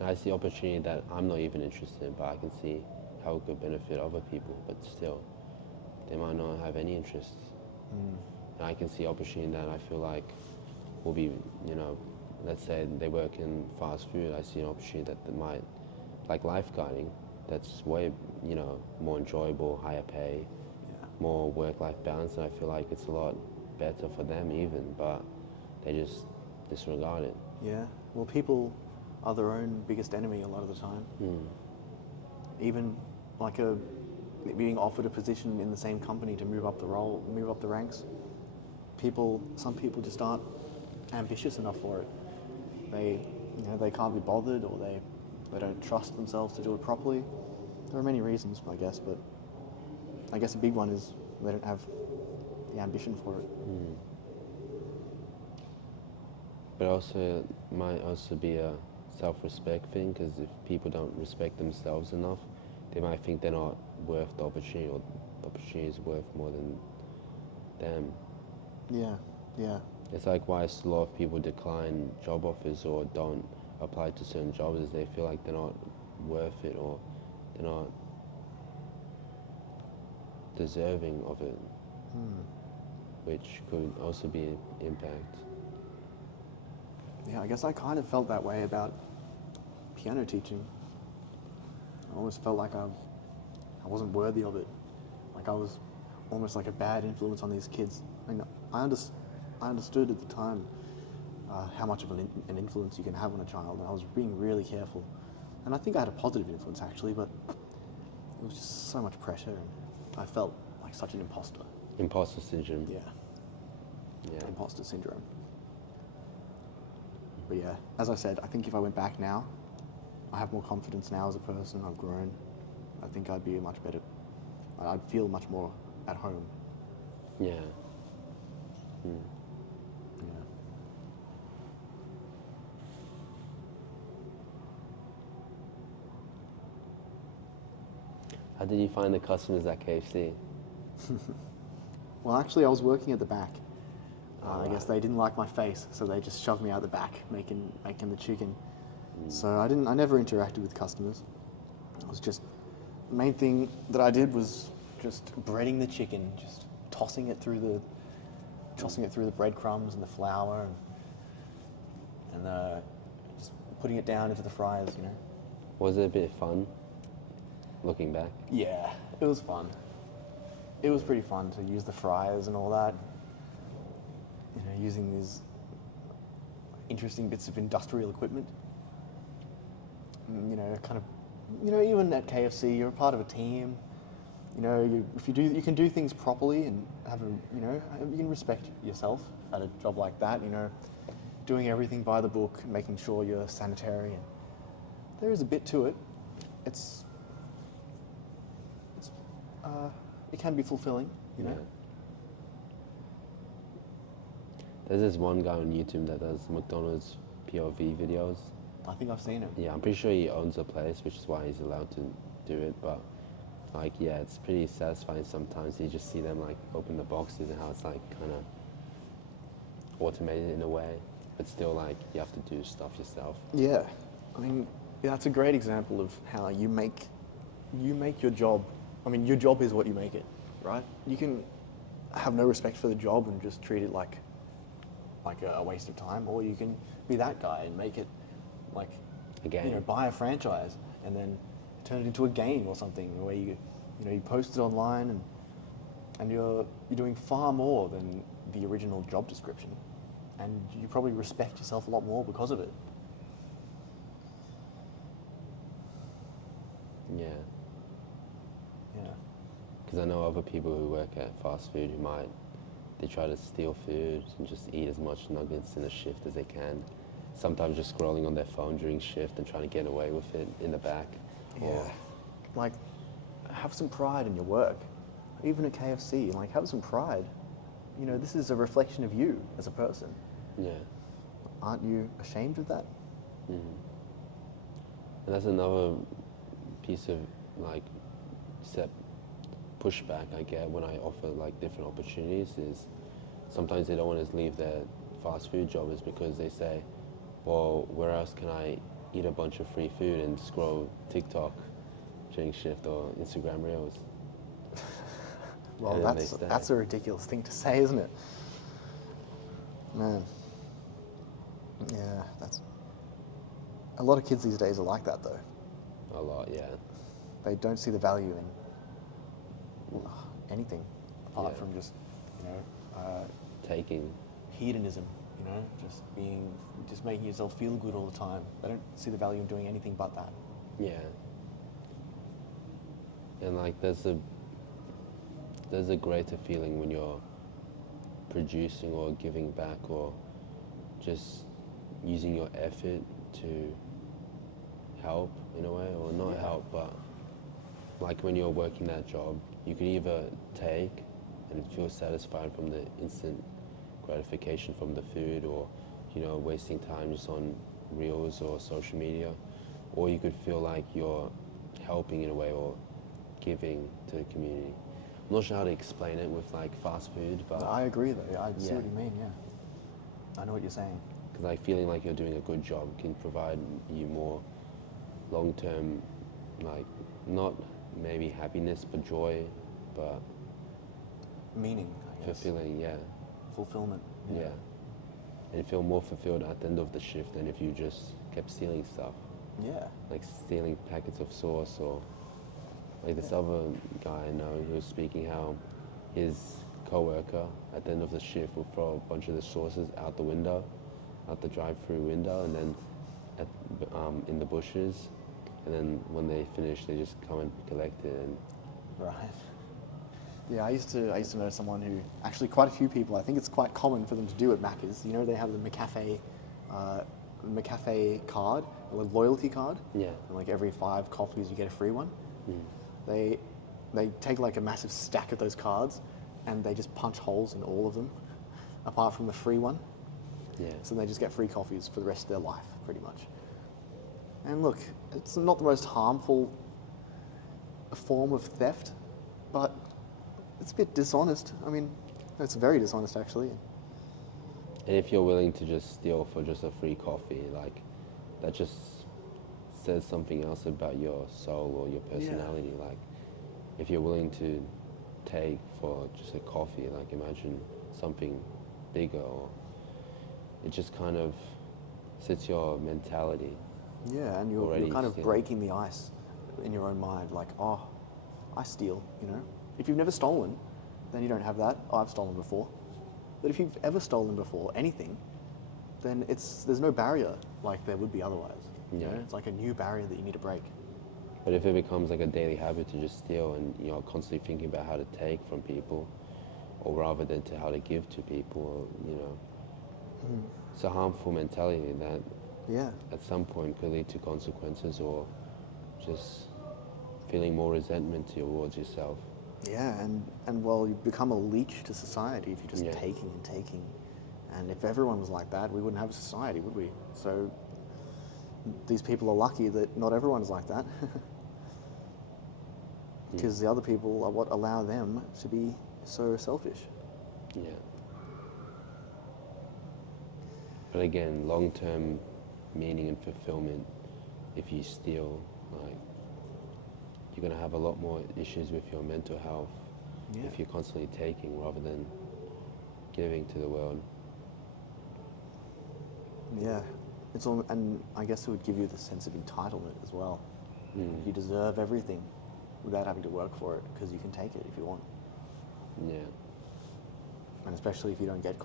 I see opportunity that I'm not even interested in, but I can see how it could benefit other people, but still, they might not have any interest. And I can see opportunity that I feel like will be, you know, let's say they work in fast food, I see an opportunity that they might, like lifeguarding, that's way, you know, more enjoyable, higher pay, more work-life balance, and I feel like it's a lot better for them even, but they just disregard it. Yeah. Well, people are their own biggest enemy a lot of the time. Even like being offered a position in the same company to move up the ranks. Some people just aren't ambitious enough for it. They can't be bothered, or they don't trust themselves to do it properly. There are many reasons, I guess, but I guess a big one is they don't have the ambition for it. But also, might also be a self-respect thing, because if people don't respect themselves enough, they might think they're not worth the opportunity, or the opportunity is worth more than them. Yeah. It's like why a lot of people decline job offers or don't apply to certain jobs, is they feel like they're not worth it, or they're not deserving of it, which could also be an impact. Yeah, I guess I kind of felt that way about piano teaching. I always felt like I wasn't worthy of it. Like I was almost like a bad influence on these kids. I mean, I understood at the time how much of an influence you can have on a child, and I was being really careful. And I think I had a positive influence actually, but it was just so much pressure, and I felt like such an imposter. Imposter syndrome. Yeah. Yeah. Imposter syndrome. But yeah, as I said, I think if I went back now, I have more confidence now as a person. I've grown. I think I'd be much better. I'd feel much more at home. Yeah. Yeah. How did you find the customers at KFC? Well, actually, I was working at the back. I guess right. they didn't like my face, so they just shoved me out the back making the chicken. So I never interacted with customers. It was just, the main thing that I did was just breading the chicken, just tossing it through the breadcrumbs and the flour, and just putting it down into the fryers, you know. Was it a bit fun, looking back? Yeah, it was fun. It was pretty fun to use the fryers and all that. You know, using these interesting bits of industrial equipment. You know, kind of, you know, even at KFC, you're a part of a team. You know, if you can do things properly and have a, you know, you can respect yourself at a job like that. You know, doing everything by the book, and making sure you're sanitary. And there is a bit to it. It can be fulfilling, you know. Yeah. There's this one guy on YouTube that does McDonald's POV videos. I think I've seen it. Yeah, I'm pretty sure he owns a place, which is why he's allowed to do it. But like, yeah, it's pretty satisfying sometimes. You just see them like open the boxes and how it's like kind of automated in a way, but still like you have to do stuff yourself. Yeah, I mean, yeah, that's a great example of how you make your job. I mean, your job is what you make it, right? You can have no respect for the job and just treat it like a waste of time, or you can be that guy and make it like A game. you know, buy a franchise and then turn it into a game or something where you post it online, and you're doing far more than the original job description, and you probably respect yourself a lot more because of it. Yeah. Yeah. Because I know other people who work at fast food who they try to steal food and just eat as much nuggets in a shift as they can. Sometimes just scrolling on their phone during shift and trying to get away with it in the back. Yeah. Like, have some pride in your work. Even at KFC, like, have some pride. You know, this is a reflection of you as a person. Yeah. Aren't you ashamed of that? Mm. And that's another piece of like pushback I get when I offer like different opportunities is sometimes they don't want to leave their fast food job is because they say, well, where else can I eat a bunch of free food and scroll TikTok during shift or Instagram Reels? Well, that's a ridiculous thing to say, isn't it? Man. Yeah, that's... A lot of kids these days are like that, though. A lot, yeah. They don't see the value in anything apart from just, you know, taking. hedonism, you know, just making yourself feel good all the time. They don't see the value in doing anything but that. Yeah. And like there's a greater feeling when you're producing or giving back or just using your effort to help in a way, or not help, but like when you're working that job, you can either take and feel satisfied from the instant gratification from the food, or, you know, wasting time just on reels or social media, or you could feel like you're helping in a way or giving to the community. I'm not sure how to explain it with like fast food, but I agree though. I see what you mean. Yeah, I know what you're saying. because like feeling like you're doing a good job can provide you more long-term, like not maybe happiness but joy, but Meaning, I guess. fulfilling. Yeah. Fulfillment. Yeah. And feel more fulfilled at the end of the shift than if you just kept stealing stuff. Yeah. Like stealing packets of sauce, or like this other guy I know who was speaking how his co-worker at the end of the shift will throw a bunch of the sauces out the window out the drive-through window, and then in the bushes, and then when they finish, they just come and collect it. And Right. Yeah, I used to know someone who, actually quite a few people, I think it's quite common for them to do at Macca's. You know, they have the McCafe card, a loyalty card. yeah, And like every 5 coffees you get a free one. mm. They take like a massive stack of those cards and they just punch holes in all of them, apart from the free one. yeah, So they just get free coffees for the rest of their life, pretty much. And look, it's not the most harmful form of theft, but it's a bit dishonest. I mean, it's very dishonest, actually. And if you're willing to just steal for just a free coffee, like that just says something else about your soul or your personality. Like if you're willing to take for just a coffee, like imagine something bigger, or it just kind of sets your mentality. Yeah, and you're kind of breaking the ice in your own mind, like, oh, I steal, you know? If you've never stolen, then you don't have that. Oh, I've stolen before. But if you've ever stolen before, anything, then there's no barrier like there would be otherwise. You know? It's like a new barrier that you need to break. But if it becomes like a daily habit to just steal, and you're constantly thinking about how to take from people, or rather than to how to give to people, you know, it's a harmful mentality that at some point could lead to consequences, or just feeling more resentment towards yourself. Yeah, and well, you become a leech to society if you're just taking and taking. And if everyone was like that, we wouldn't have a society, would we? So these people are lucky that not everyone's like that. Because the other people are what allow them to be so selfish. Yeah. But again, long-term meaning and fulfillment, if you steal, like, you're going to have a lot more issues with your mental health if you're constantly taking rather than giving to the world. Yeah, it's all, and I guess it would give you the sense of entitlement as well. You deserve everything without having to work for it, because you can take it if you want. Yeah. And especially if you don't get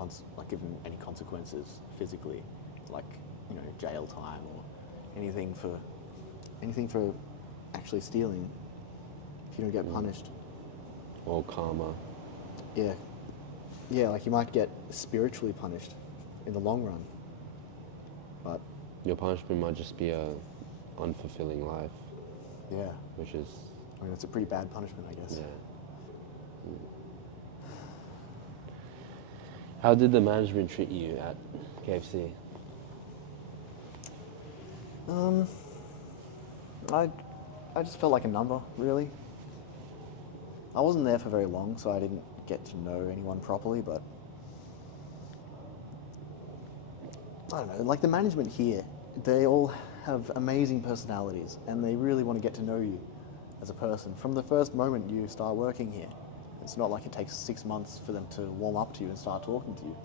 given any consequences physically, like, you know, jail time or anything for actually stealing. If you don't get punished. Or karma. Yeah. Yeah, like you might get spiritually punished in the long run. But your punishment might just be a unfulfilling life. Yeah. Which is... I mean, it's a pretty bad punishment, I guess. Yeah. How did the management treat you at KFC? I just felt like a number, really. I wasn't there for very long, so I didn't get to know anyone properly, but I don't know, like the management here, they all have amazing personalities and they really want to get to know you as a person from the first moment you start working here. It's not like it takes 6 months for them to warm up to you and start talking to you.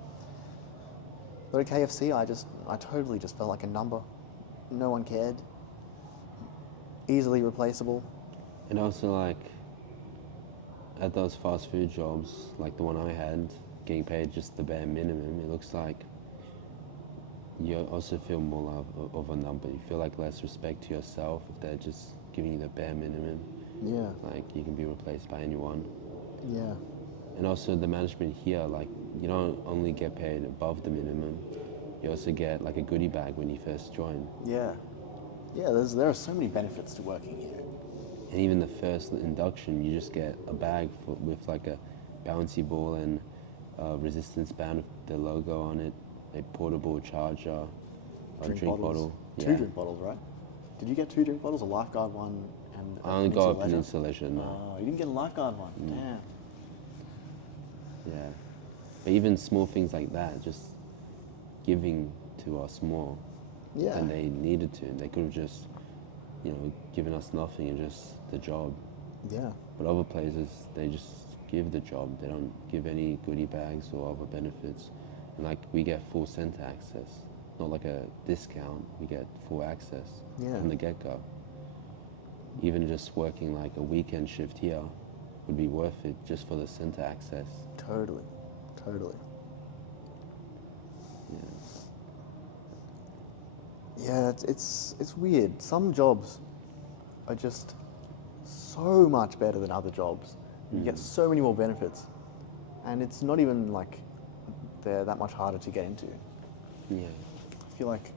But at KFC, I totally just felt like a number. No one cared. Easily replaceable. And also, like, at those fast food jobs, like the one I had, getting paid just the bare minimum, it looks like you also feel more love of a number. You feel like less respect to yourself if they're just giving you the bare minimum. Yeah. Like, you can be replaced by anyone. Yeah. And also the management here, like, you don't only get paid above the minimum, you also get like a goodie bag when you first join. Yeah. Yeah, there are so many benefits to working here. And even the first induction, you just get a bag with like a bouncy ball and a resistance band with the logo on it, a portable charger, a drink bottle. Two drink bottles, right? Did you get 2 drink bottles? A Lifeguard one and I only got a Peninsula Leisure, no. Oh, you didn't get a Lifeguard one? Damn. Yeah. But even small things like that, just giving to us more than they needed to. They could have just, you know, given us nothing and just the job. Yeah. But other places, they just give the job. They don't give any goodie bags or other benefits. And like, we get full center access. Not like a discount, we get full access from the get-go. Even just working like a weekend shift here would be worth it just for the center access. Totally. Totally. Yeah. Yeah, it's weird. Some jobs are just so much better than other jobs. You get so many more benefits, and it's not even like they're that much harder to get into. Yeah. I feel like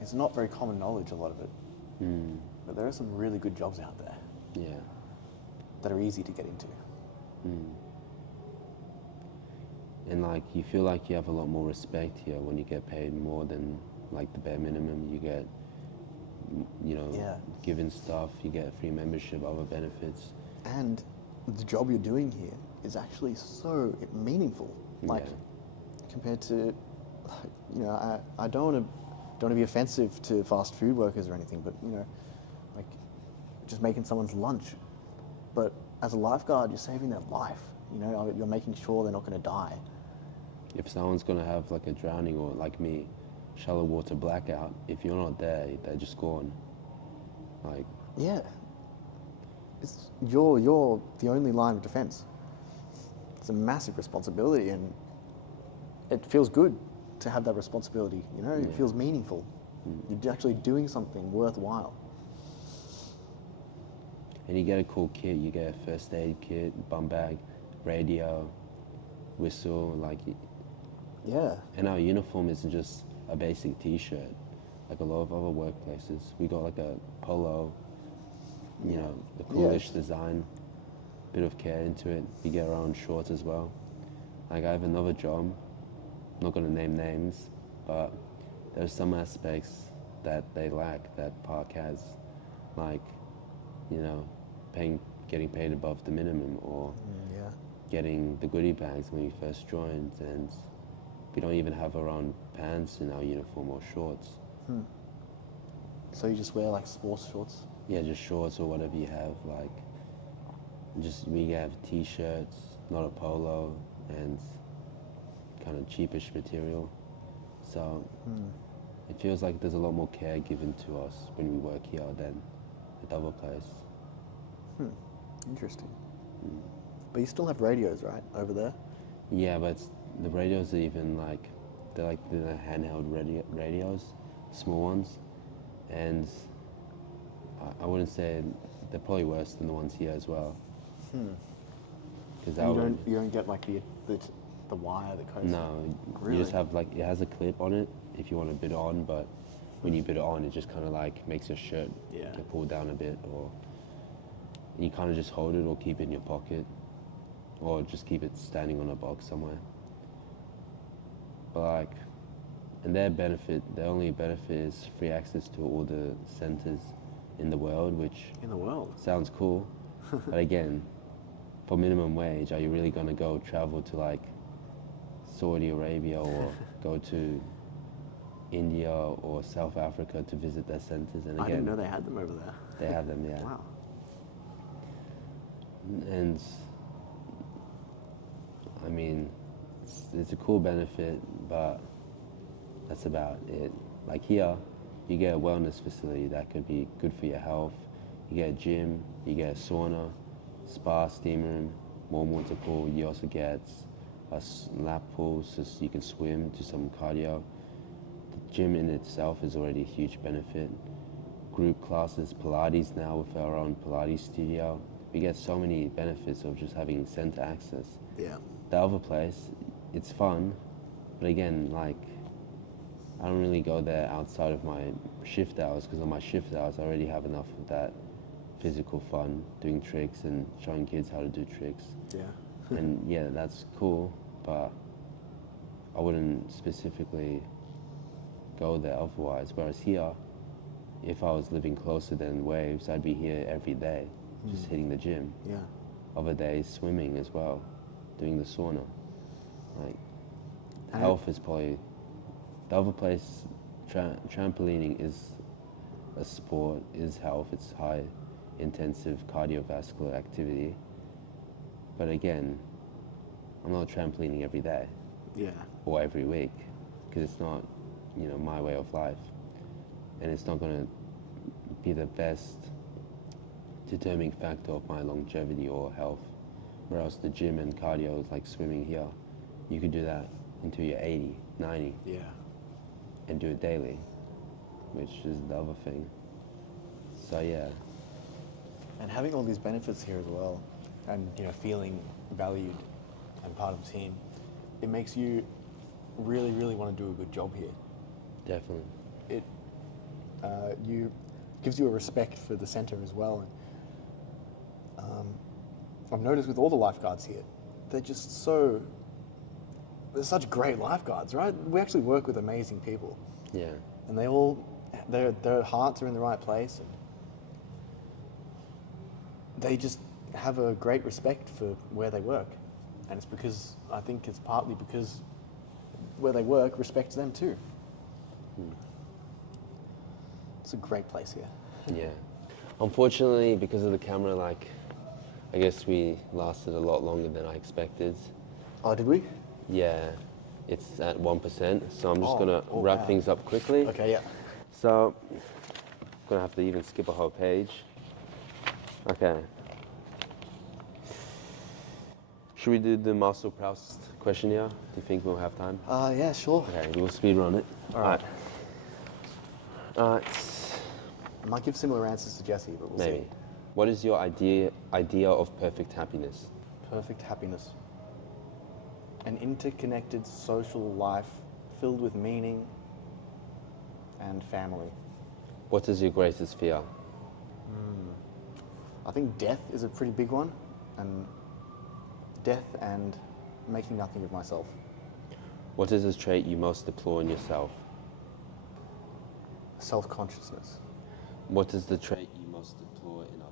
it's not very common knowledge, a lot of it. But there are some really good jobs out there Yeah. that are easy to get into. And like you feel like you have a lot more respect here when you get paid more than like the bare minimum. You get, Yeah. given stuff. You get free membership, other benefits. And the job you're doing here is actually so meaningful. Like, compared to, I don't want to be offensive to fast food workers or anything, but like just making someone's lunch. But as a lifeguard, you're saving their life. You're making sure they're not going to die. If someone's gonna have like a drowning or like me, shallow water blackout, if you're not there, they're just gone. Like, Yeah. You're the only line of defense. It's a massive responsibility, and it feels good to have that responsibility. It feels meaningful. You're actually doing something worthwhile. and you get a cool kit. You get a first aid kit, bum bag, radio, whistle, like. Yeah. And our uniform isn't just a basic t-shirt. Like a lot of other workplaces, we got like a polo, the coolish design, bit of care into it. You get our own shorts as well. Like I have another job, not gonna name names, but there's some aspects that they lack that Park has, like, getting paid above the minimum, or getting the goodie bags when you first joined, and we don't even have our own pants in our uniform or shorts. So you just wear like sports shorts? Yeah, just shorts or whatever you have. Like, we have t-shirts, not a polo, and kind of cheapish material. So it feels like there's a lot more care given to us when we work here than at the other place. Interesting. But you still have radios, right, over there? Yeah, but the radios are even like, they're like the handheld radios, small ones, and I wouldn't say, they're probably worse than the ones here as well. Because You don't get like the wire that goes. No, Really? you just have like, it has a clip on it if you want to bit it on, but when you bit it on, it just kind of like makes your shirt get pulled down a bit, or you kind of just hold it or keep it in your pocket, or just keep it standing on a box somewhere. But like, and their only benefit is free access to all the centers in the world, which In the world? sounds cool. But again, for minimum wage, are you really going to go travel to like Saudi Arabia or go to India or South Africa to visit their centers? And again, I didn't know they had them over there. they have them, yeah. Wow. And I mean, it's a cool benefit, but that's about it. Like here, you get a wellness facility that could be good for your health. You get a gym, you get a sauna, spa, steam room, warm water pool. You also get a lap pool so you can swim, do some cardio. The gym in itself is already a huge benefit. Group classes, Pilates now with our own Pilates studio. We get so many benefits of just having center access. Yeah. The other place, it's fun, but again, like, I don't really go there outside of my shift hours, because on my shift hours I already have enough of that physical fun, doing tricks and showing kids how to do tricks. Yeah. And yeah, that's cool, but I wouldn't specifically go there otherwise. Whereas here, if I was living closer than Waves, I'd be here every day, just hitting the gym. Yeah. Other days swimming as well, doing the sauna. Like, And health is probably, the other place, trampolining is a sport, is health, it's high intensive cardiovascular activity. But again, I'm not trampolining every day Yeah. or every week, because it's not, my way of life. And it's not going to be the best determining factor of my longevity or health. Whereas the gym and cardio is like swimming here. You could do that until you're 80, 90. Yeah. and do it daily, which is the other thing. So yeah. And having all these benefits here as well, and feeling valued and part of the team, it makes you really, really want to do a good job here. Definitely. It gives you a respect for the centre as well. I've noticed with all the lifeguards here, they're such great lifeguards, right? We actually work with amazing people, Yeah. and their hearts are in the right place, and they just have a great respect for where they work. And I think it's partly because where they work respects them too. It's a great place here. Yeah. Unfortunately, because of the camera, I guess we lasted a lot longer than I expected. Oh, did we? Yeah, it's at 1%, so I'm just gonna Oh, wrap wow. things up quickly. Okay, yeah. So, gonna have to even skip a whole page. Okay. Should we do the Marcel Proust questionnaire? Do you think we'll have time? Yeah, sure. Okay, we'll speed run it. All right. Alright. I might give similar answers to Jesse, but we'll Maybe. see. What is your idea of perfect happiness? Perfect happiness. An interconnected social life filled with meaning and family. What is your greatest fear? I think death is a pretty big one, and death and making nothing of myself. What is a trait you most deplore in yourself? Self-consciousness. What is the trait you most deplore in